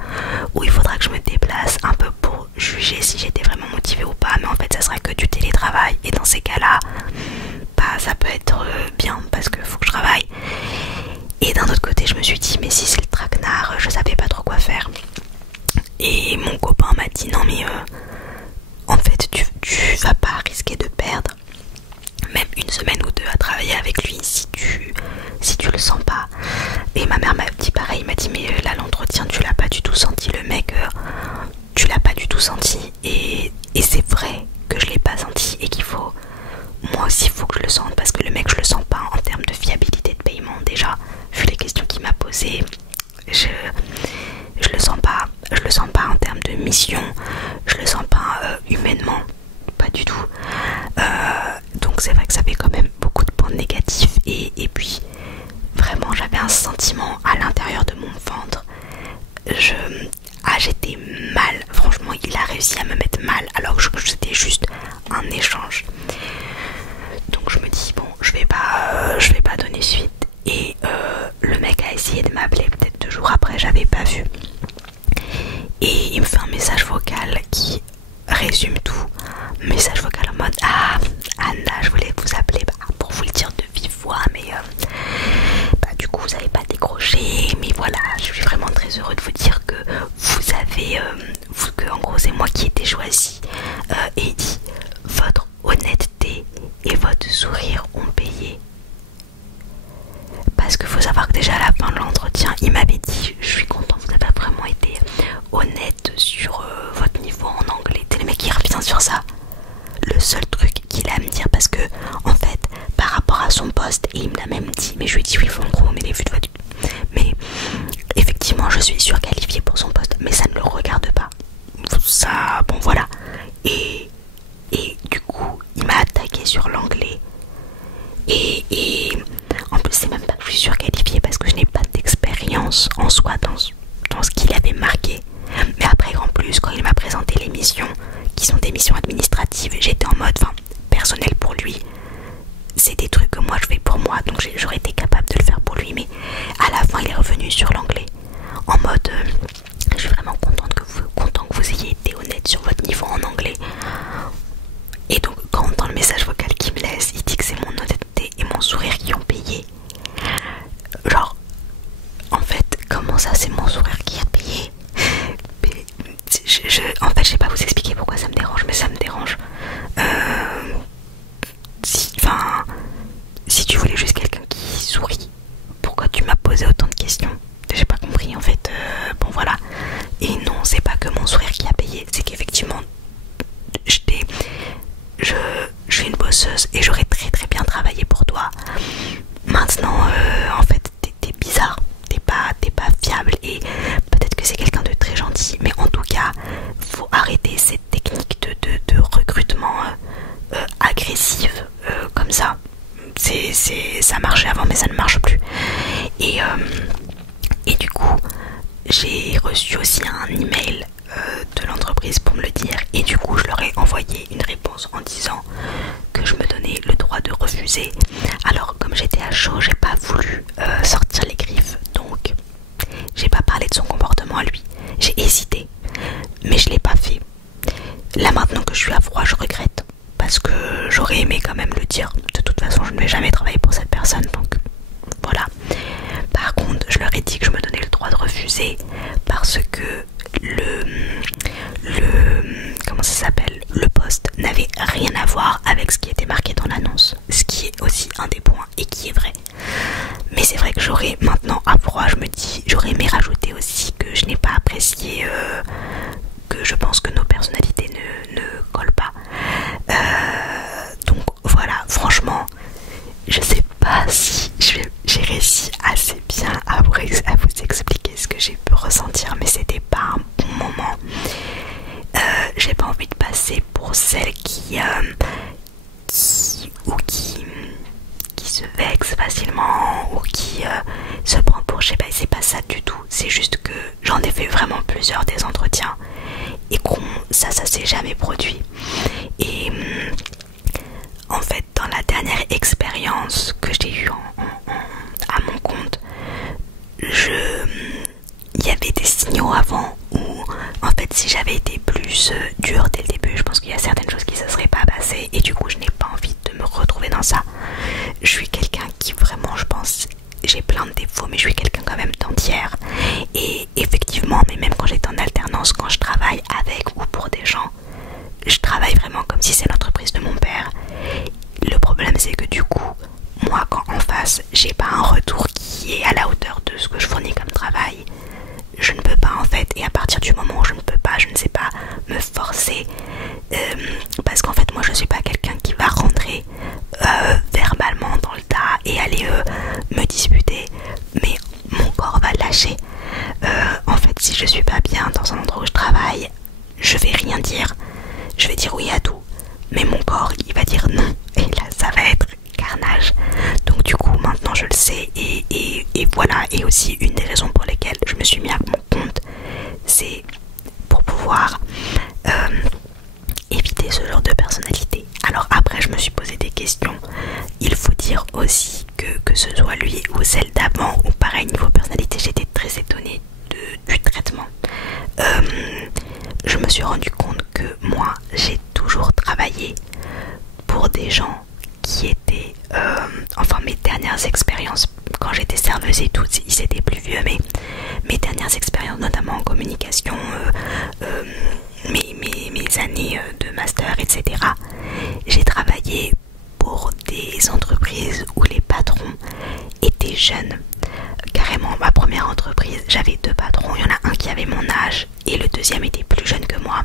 où il faudra que je me déplace un peu pour juger si j'étais vraiment motivée ou pas, mais en fait ça sera que du télétravail et dans ces cas là bah ça peut être bien parce que faut que je travaille. Et d'un autre côté je me suis dit mais si c'est le traquenard, je savais pas trop quoi faire. Et mon copain m'a dit non mais en fait tu vas pas risquer de perdre même une semaine ou deux à travailler avec lui si tu le sens pas. Et ma mère m'a dit pareil, m'a dit mais là l'entretien tu l'as pas du tout senti, le mec tu l'as pas du tout senti et c'est vrai que je l'ai pas senti et qu'il faut, moi aussi il faut que je le sente parce que le mec je le sens pas en termes de fiabilité de paiement déjà, vu les questions qu'il m'a posées, je le sens pas en termes de mission pression, je le sens pas humainement, pas du tout. Donc c'est vrai que ça fait quand même beaucoup de points négatifs et puis vraiment j'avais un sentiment à l'intérieur de mon ventre. J'étais mal, franchement il a réussi à me mettre mal alors que c'était juste un échange. Donc je me dis bon je vais pas donner suite et le mec a essayé de m'appeler peut-être 2 jours après, j'avais pas vu et il me fait un message vocal qui résume tout. Message vocal en mode ah Anna je voulais vous appeler pour vous le dire de vive voix mais du coup vous n'avez pas décroché, mais voilà je suis vraiment très heureux de vous dire que vous avez que en gros c'est moi qui ai été choisi et il dit votre honnêteté et votre sourire ont payé. Parce qu'il faut savoir que déjà à la fin de l'entretien il m'avait dit je suis content, vous avez vraiment été honnête sur votre niveau en anglais. C'est le mec qui revient sur ça. Le seul truc qu'il a à me dire, parce que en fait par rapport à son poste, et il me l'a même dit, mais je lui ai dit oui en gros mais les vues de votre... mais effectivement je suis surqualifiée pour son poste mais ça ne le regarde pas, ça bon voilà. Et du coup il m'a attaqué sur l'anglais et en plus c'est même pas que je suis surqualifiée parce que je n'ai pas d'expérience en soi dans ce qu'il avait marqué. Mais après en plus quand il m'a présenté les missions qui sont des missions administratives, j'étais en mode personnel pour lui, c'est des trucs que moi je fais pour moi donc j'aurais été capable de le faire pour lui, mais à la fin il est revenu sur l'anglais en mode je suis vraiment content que vous ayez été honnête sur votre niveau en anglais. Et donc quand dans le message vocal qu'il me laisse il dit que c'est mon honnêteté et mon sourire qui ont payé, genre en fait comment ça c'est mon sourire qui a payé? En fait je sais pas vous expliquer pourquoi ça me dérange, mais ça me dérange. Si tu voulais juste quelqu'un qui sourit, pourquoi tu m'as posé autant de questions? J'ai pas compris en fait. Bon voilà. Et non, c'est pas que mon sourire qui a payé, c'est qu'effectivement je suis une bosseuse et j'aurais très très bien travaillé pour toi. Maintenant en fait t'es bizarre, t'es pas fiable et peut-être que c'est quelqu'un de très gentil, mais en tout cas faut arrêter cette technique de recrutement agressive comme ça. Ça marchait avant mais ça ne marche plus. Et du coup j'ai reçu aussi un email de l'entreprise pour me le dire et du coup je leur ai envoyé une réponse en disant que je me donnais le droit de refuser. Alors comme j'étais à chaud j'ai pas voulu sortir les griffes, donc j'ai pas parlé de son comportement à lui, j'ai hésité mais je l'ai pas fait. Là maintenant que je suis à froid je regrette parce que j'aurais aimé quand même le dire. De toute façon je ne vais jamais travailler pour cette personne donc voilà. Par contre je leur ai dit que je me donnais le droit de refuser parce que comment ça s'appelle, le poste n'avait rien à voir avec ce qui était marqué dans l'annonce, ce qui est aussi un des points et qui est vrai. Mais c'est vrai que j'aurais maintenant à froid je me dis j'aurais aimé rajouter aussi que je n'ai pas apprécié que je pense que nos personnalités ne collent pas. Donc voilà, franchement je sais pas si j'ai réussi assez bien à vous expliquer ce que j'ai pu ressentir, mais c'était pas un bon moment. J'ai pas envie de passer pour celle qui se vexe facilement ou qui se prend pour je sais pas, c'est pas ça du tout. C'est juste que j'en ai fait vraiment plusieurs des entretiens et ça s'est jamais produit. Et en fait dans la dernière expérience que j'ai eue à mon compte, il y avait des signaux avant où en fait si j'avais été plus dure dès le début, je pense qu'il y a certaines choses qui ne se seraient pas passées et du coup je n'ai pas envie de me retrouver dans ça. Je suis quelqu'un qui vraiment, je pense, j'ai plein de défauts mais je suis quelqu'un quand même d'entière et effectivement, mais même quand j'étais en alternance, quand je travaille avec ou pour des gens, je travaille vraiment comme si c'est l'entreprise de mon père. Le problème c'est que du coup moi quand en face j'ai pas un retour qui est à la hauteur de ce que je fournis comme travail, je ne peux pas en fait, et à partir du moment où je ne sais pas me forcer parce qu'en fait moi je suis pas quelqu'un qui va rentrer verbalement dans le tas et aller me disputer, mais mon corps va lâcher. En fait si je suis pas bien dans un endroit où je travaille, je je vais dire oui à tout, mais mon corps il va dire non, et là ça va être carnage. Donc du coup maintenant je le sais, et voilà. Et aussi une des raisons pour lesquelles je me suis mis à mon compte, c'est pour pouvoir éviter ce genre de personnalité. Alors après je me suis posé des questions. Il faut dire aussi que ce soit lui ou celle d'avant, ou pareil niveau personnalité, j'étais très étonnée du traitement. Je me suis rendu compte que moi j'ai toujours travaillé pour des gens qui étaient enfin mes dernières expériences quand j'étais serveuse et tout, ils étaient plus vieux, mais mes dernières expériences notamment en communication, mes années de master, etc. J'ai travaillé pour des entreprises où les patrons étaient jeunes. Carrément, ma première entreprise, j'avais 2 patrons. Il y en a un qui avait mon âge et le deuxième était plus jeune que moi.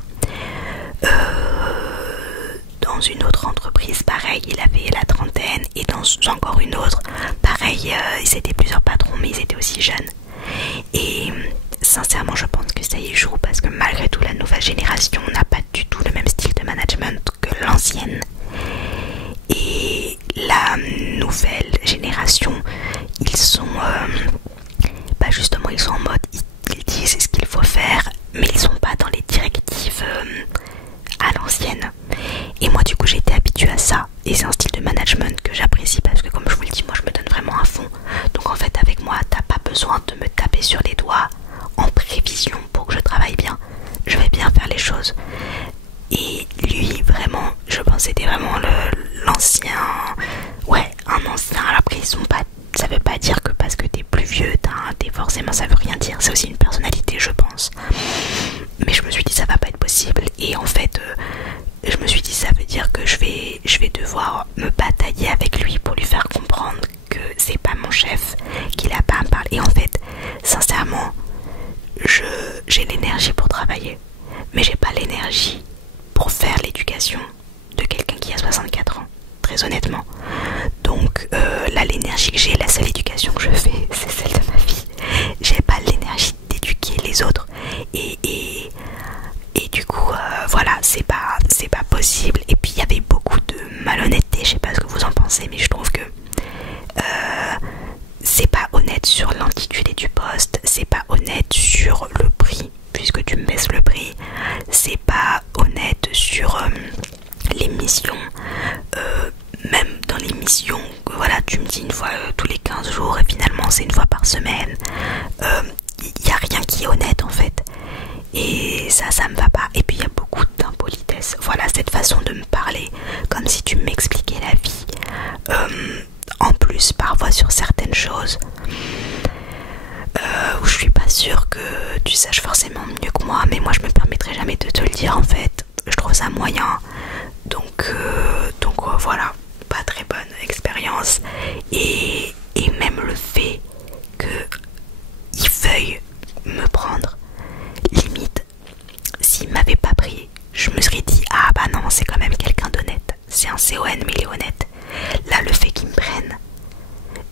Dans une autre entreprise, pareil, il avait la trentaine. Et dans encore une autre, pareil, ils étaient plusieurs patrons, mais ils étaient aussi jeunes. Et sincèrement, je pense que ça y joue, parce que malgré tout, la nouvelle génération n'a pas du tout le même style de management que l'ancienne. Et la nouvelle génération, ils sont justement, ils sont en mode, ils disent ce qu'il faut faire, mais ils sont pas dans les directives à l'ancienne. Et moi du coup j'ai été habituée à ça, et c'est un style de management que j'apprécie, parce que comme je vous le dis, moi je me donne vraiment à fond. Donc en fait avec moi t'as pas besoin de me taper sur les doigts en prévision pour que je travaille bien. Je vais bien faire les choses. Et lui vraiment, je pense que c'était vraiment l'ancien, ouais, un ancien. Alors après ils sont pas, ça veut pas dire que parce que t'es plus vieux, t'es forcément, ça veut rien dire, c'est aussi une personnalité je pense. Mais je me suis dit ça va pas être possible, et en fait je me suis dit ça veut dire que je vais devoir me batailler avec lui pour lui faire comprendre que c'est pas mon chef, qu'il a pas à me parler. Et en fait sincèrement j'ai l'énergie pour travailler, mais j'ai pas l'énergie pour faire l'éducation de quelqu'un qui a 64 ans, très honnêtement. Donc là l'énergie que j'ai, la seule éducation que je fais, c'est celle de ma fille. J'ai pas l'énergie d'éduquer les autres, et du coup voilà, c'est pas possible. Et puis il y avait beaucoup de malhonnêteté, je sais pas ce que vous en pensez, mais je trouve que c'est pas honnête sur l'intitulé du poste, c'est pas honnête sur le prix, puisque tu me baisses le prix, c'est pas honnête sur les missions, même dans les missions, voilà, tu me dis une fois tous les 15 jours et finalement c'est une fois par semaine. Il n'y a rien qui est honnête en fait, et ça me va pas. Et puis il y a beaucoup d'impolitesse, voilà, cette façon de me parler comme si tu m'expliquais la vie. En plus parfois sur certaines choses où je suis pas sûre que tu saches forcément mieux que moi, mais moi je me permettrai jamais de te le dire en fait, je trouve ça moyen. Donc voilà, pas très bonne expérience. Et même le fait qu'il veuille me prendre, limite s'il m'avait pas pris, je me serais dit ah bah non, c'est quand même quelqu'un d'honnête, c'est un CON mais il est honnête. Là le fait qu'il me prenne,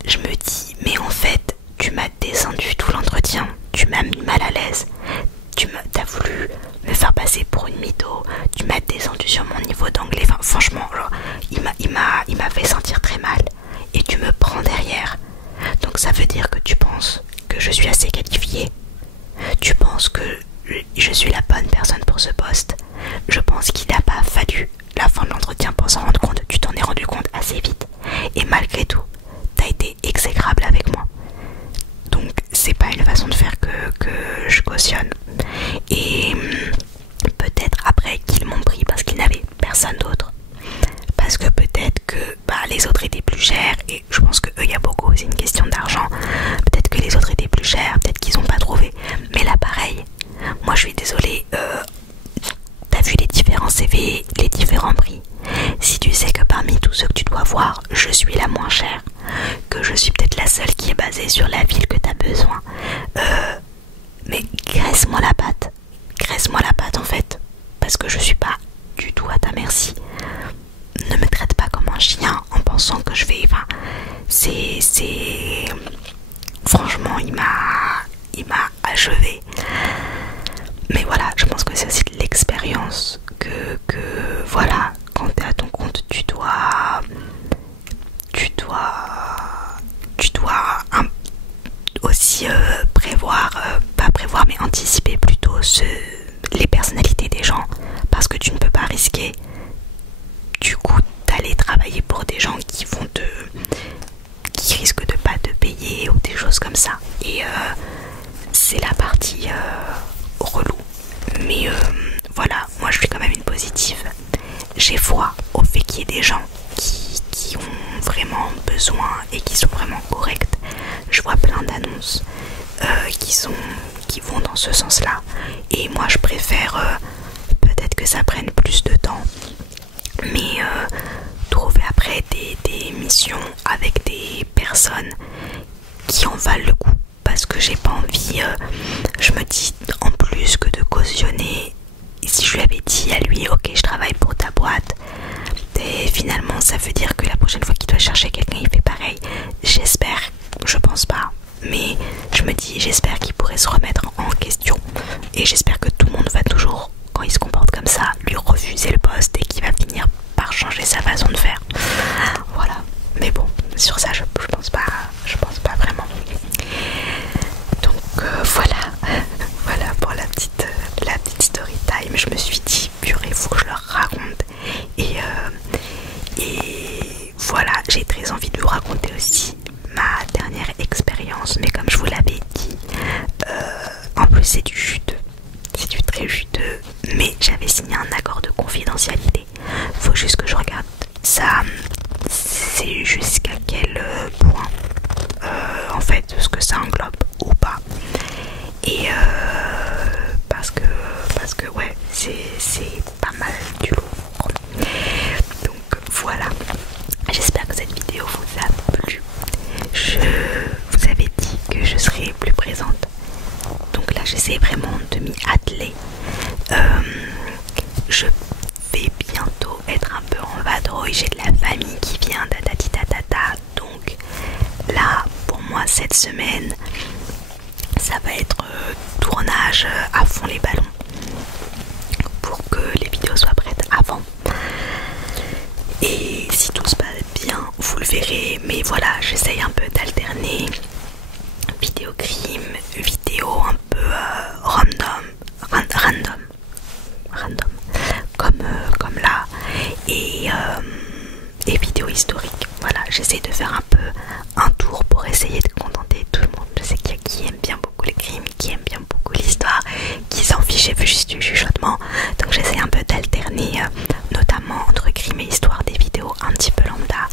je me dis mais en fait tu m'as descendu tout l'entretien, tu m'as mis mal à l'aise, t'as voulu me faire passer pour une mytho, tu m'as descendu sur mon niveau d'anglais, enfin franchement genre, il m'a fait sentir très mal, et tu me prends derrière. Donc ça veut dire que tu penses que je suis assez qualifiée, tu penses que je suis la bonne personne pour ce poste. Je pense qu'il n'a pas fallu la fin de l'entretien pour s'en rendre compte, tu t'en es rendu compte assez vite, et malgré tout t'as été exécrable avec moi. Donc c'est pas une façon de faire que je cautionne. Et peut-être après qu'ils m'ont pris parce qu'ils n'avaient personne d'autre, parce que peut-être que les autres étaient plus chers, et je pense que eux, il y a beaucoup, c'est une question d'argent. Peut-être que les autres étaient plus chers, peut-être qu'ils n'ont pas trouvé. Mais là pareil, moi je suis désolée, t'as vu les différents CV, les différents prix. Si tu sais que parmi tous ceux que tu dois voir, je suis la moins chère, que je suis peut-être la seule qui est basée sur la ville que t'as besoin, mais graisse-moi la patte en fait, parce que je suis pas du tout à ta merci. Ne me traite pas comme un chien en pensant que je vais, enfin, c'est franchement il m'a achevé. Mais voilà, je pense que c'est aussi de l'expérience que parce que tu ne peux pas risquer du coup d'aller travailler pour des gens qui risquent de pas te payer ou des choses comme ça. Et c'est la partie relou. Mais voilà, moi je suis quand même une positive. J'ai foi au fait qu'il y ait des gens qui ont vraiment besoin et qui sont vraiment corrects. Je vois plein d'annonces qui vont dans ce sens-là. Et moi je préfère peut-être que ça prenne plus de temps, mais trouver après des missions avec des personnes qui en valent le coup. Parce que j'ai pas envie, je me dis en plus que de cautionner. Et si je lui avais dit à lui, ok je travaille pour ta boîte, et finalement ça veut dire que la prochaine fois qu'il doit chercher quelqu'un il fait pareil. J'espère, je pense pas, mais je me dis j'espère qu'il pourrait se remettre en question. Et j'espère que tout le monde va toujours, quand il se comporte comme ça, lui refuser le poste et qu'il va finir par changer sa façon de faire. Voilà, mais bon, sur ça je pense pas vraiment. Donc voilà voilà pour la petite story time. Je me suis dit purée, faut que je leur raconte. Et voilà, j'ai très envie de vous raconter aussi ma dernière expérience, mais comme je vous l'avais dit, en plus c'est du juteux, c'est du très juteux, mais j'avais signé un accord de confidentialité. Faut juste que je regarde ça, c'est jusqu'à quel point en fait ce que ça englobe ou pas. Et parce que ouais, c'est pas mal du lourd. Donc voilà, j'espère que cette vidéo vous a plu. Je vous avais dit que je serais plus présente, donc là j'essaie vraiment de m'y atteler. Je vais bientôt être un peu en vadrouille, j'ai de la famille qui vient, donc là pour moi cette semaine ça va être tournage à fond les ballons pour que les vidéos soient prêtes avant. Et si tout se passe bien, vous le verrez. Mais voilà, j'essaye un peu d'alterner vidéo crime, vidéo un peu random comme là, et vidéo historique. Voilà, j'essaye de faire un peu un tour pour essayer de contenter tout le monde. Je sais qu'il y a qui aime bien beaucoup les crimes, qui aime bien beaucoup l'histoire, qui s'en fiche juste du chuchotement. Donc j'essaie un peu d'alterner, notamment entre crime et histoire, des vidéos un petit peu lambda,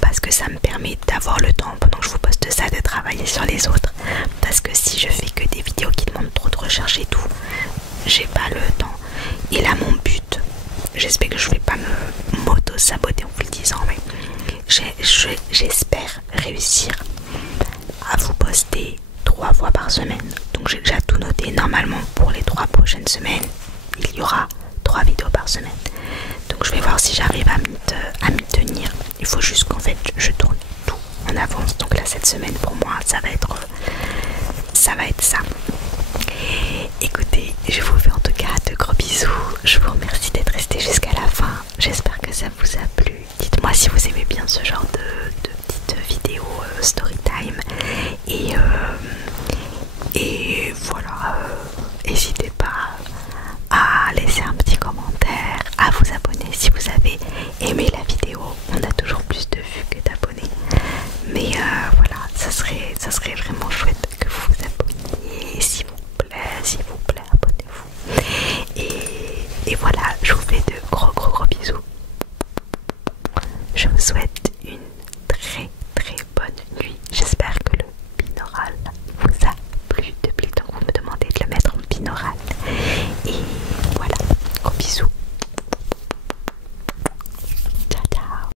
parce que ça me permet d'avoir le temps pendant que je vous poste ça de travailler sur les autres. Parce que si je fais que des vidéos qui demandent trop de recherche et tout, j'ai pas le temps. Et là mon but, j'espère que je vais pas me m'auto-saboter en vous le disant, mais j'espère réussir à vous poster 3 fois par semaine. Donc j'ai déjà tout noté. Normalement pour les 3 prochaines semaines il y aura 3 vidéos par semaine. Donc je vais voir si j'arrive à m'y tenir. Il faut juste qu'en fait je tourne tout en avance. Donc là cette semaine pour moi ça va être ça. Écoutez, je vous fais en tout cas de gros bisous. Je vous remercie d'être resté jusqu'à la fin. J'espère que ça vous a plu. Dites-moi si vous aimez bien ce genre de petites vidéos story time. Et voilà, n'hésitez pas à laisser un petit commentaire, à vous abonner si vous avez aimé la vidéo. On a toujours plus de vues que d'abonnés. Mais voilà, ça serait vraiment chouette que vous vous abonniez, s'il vous plaît, abonnez-vous. Et voilà, je vous fais de gros bisous.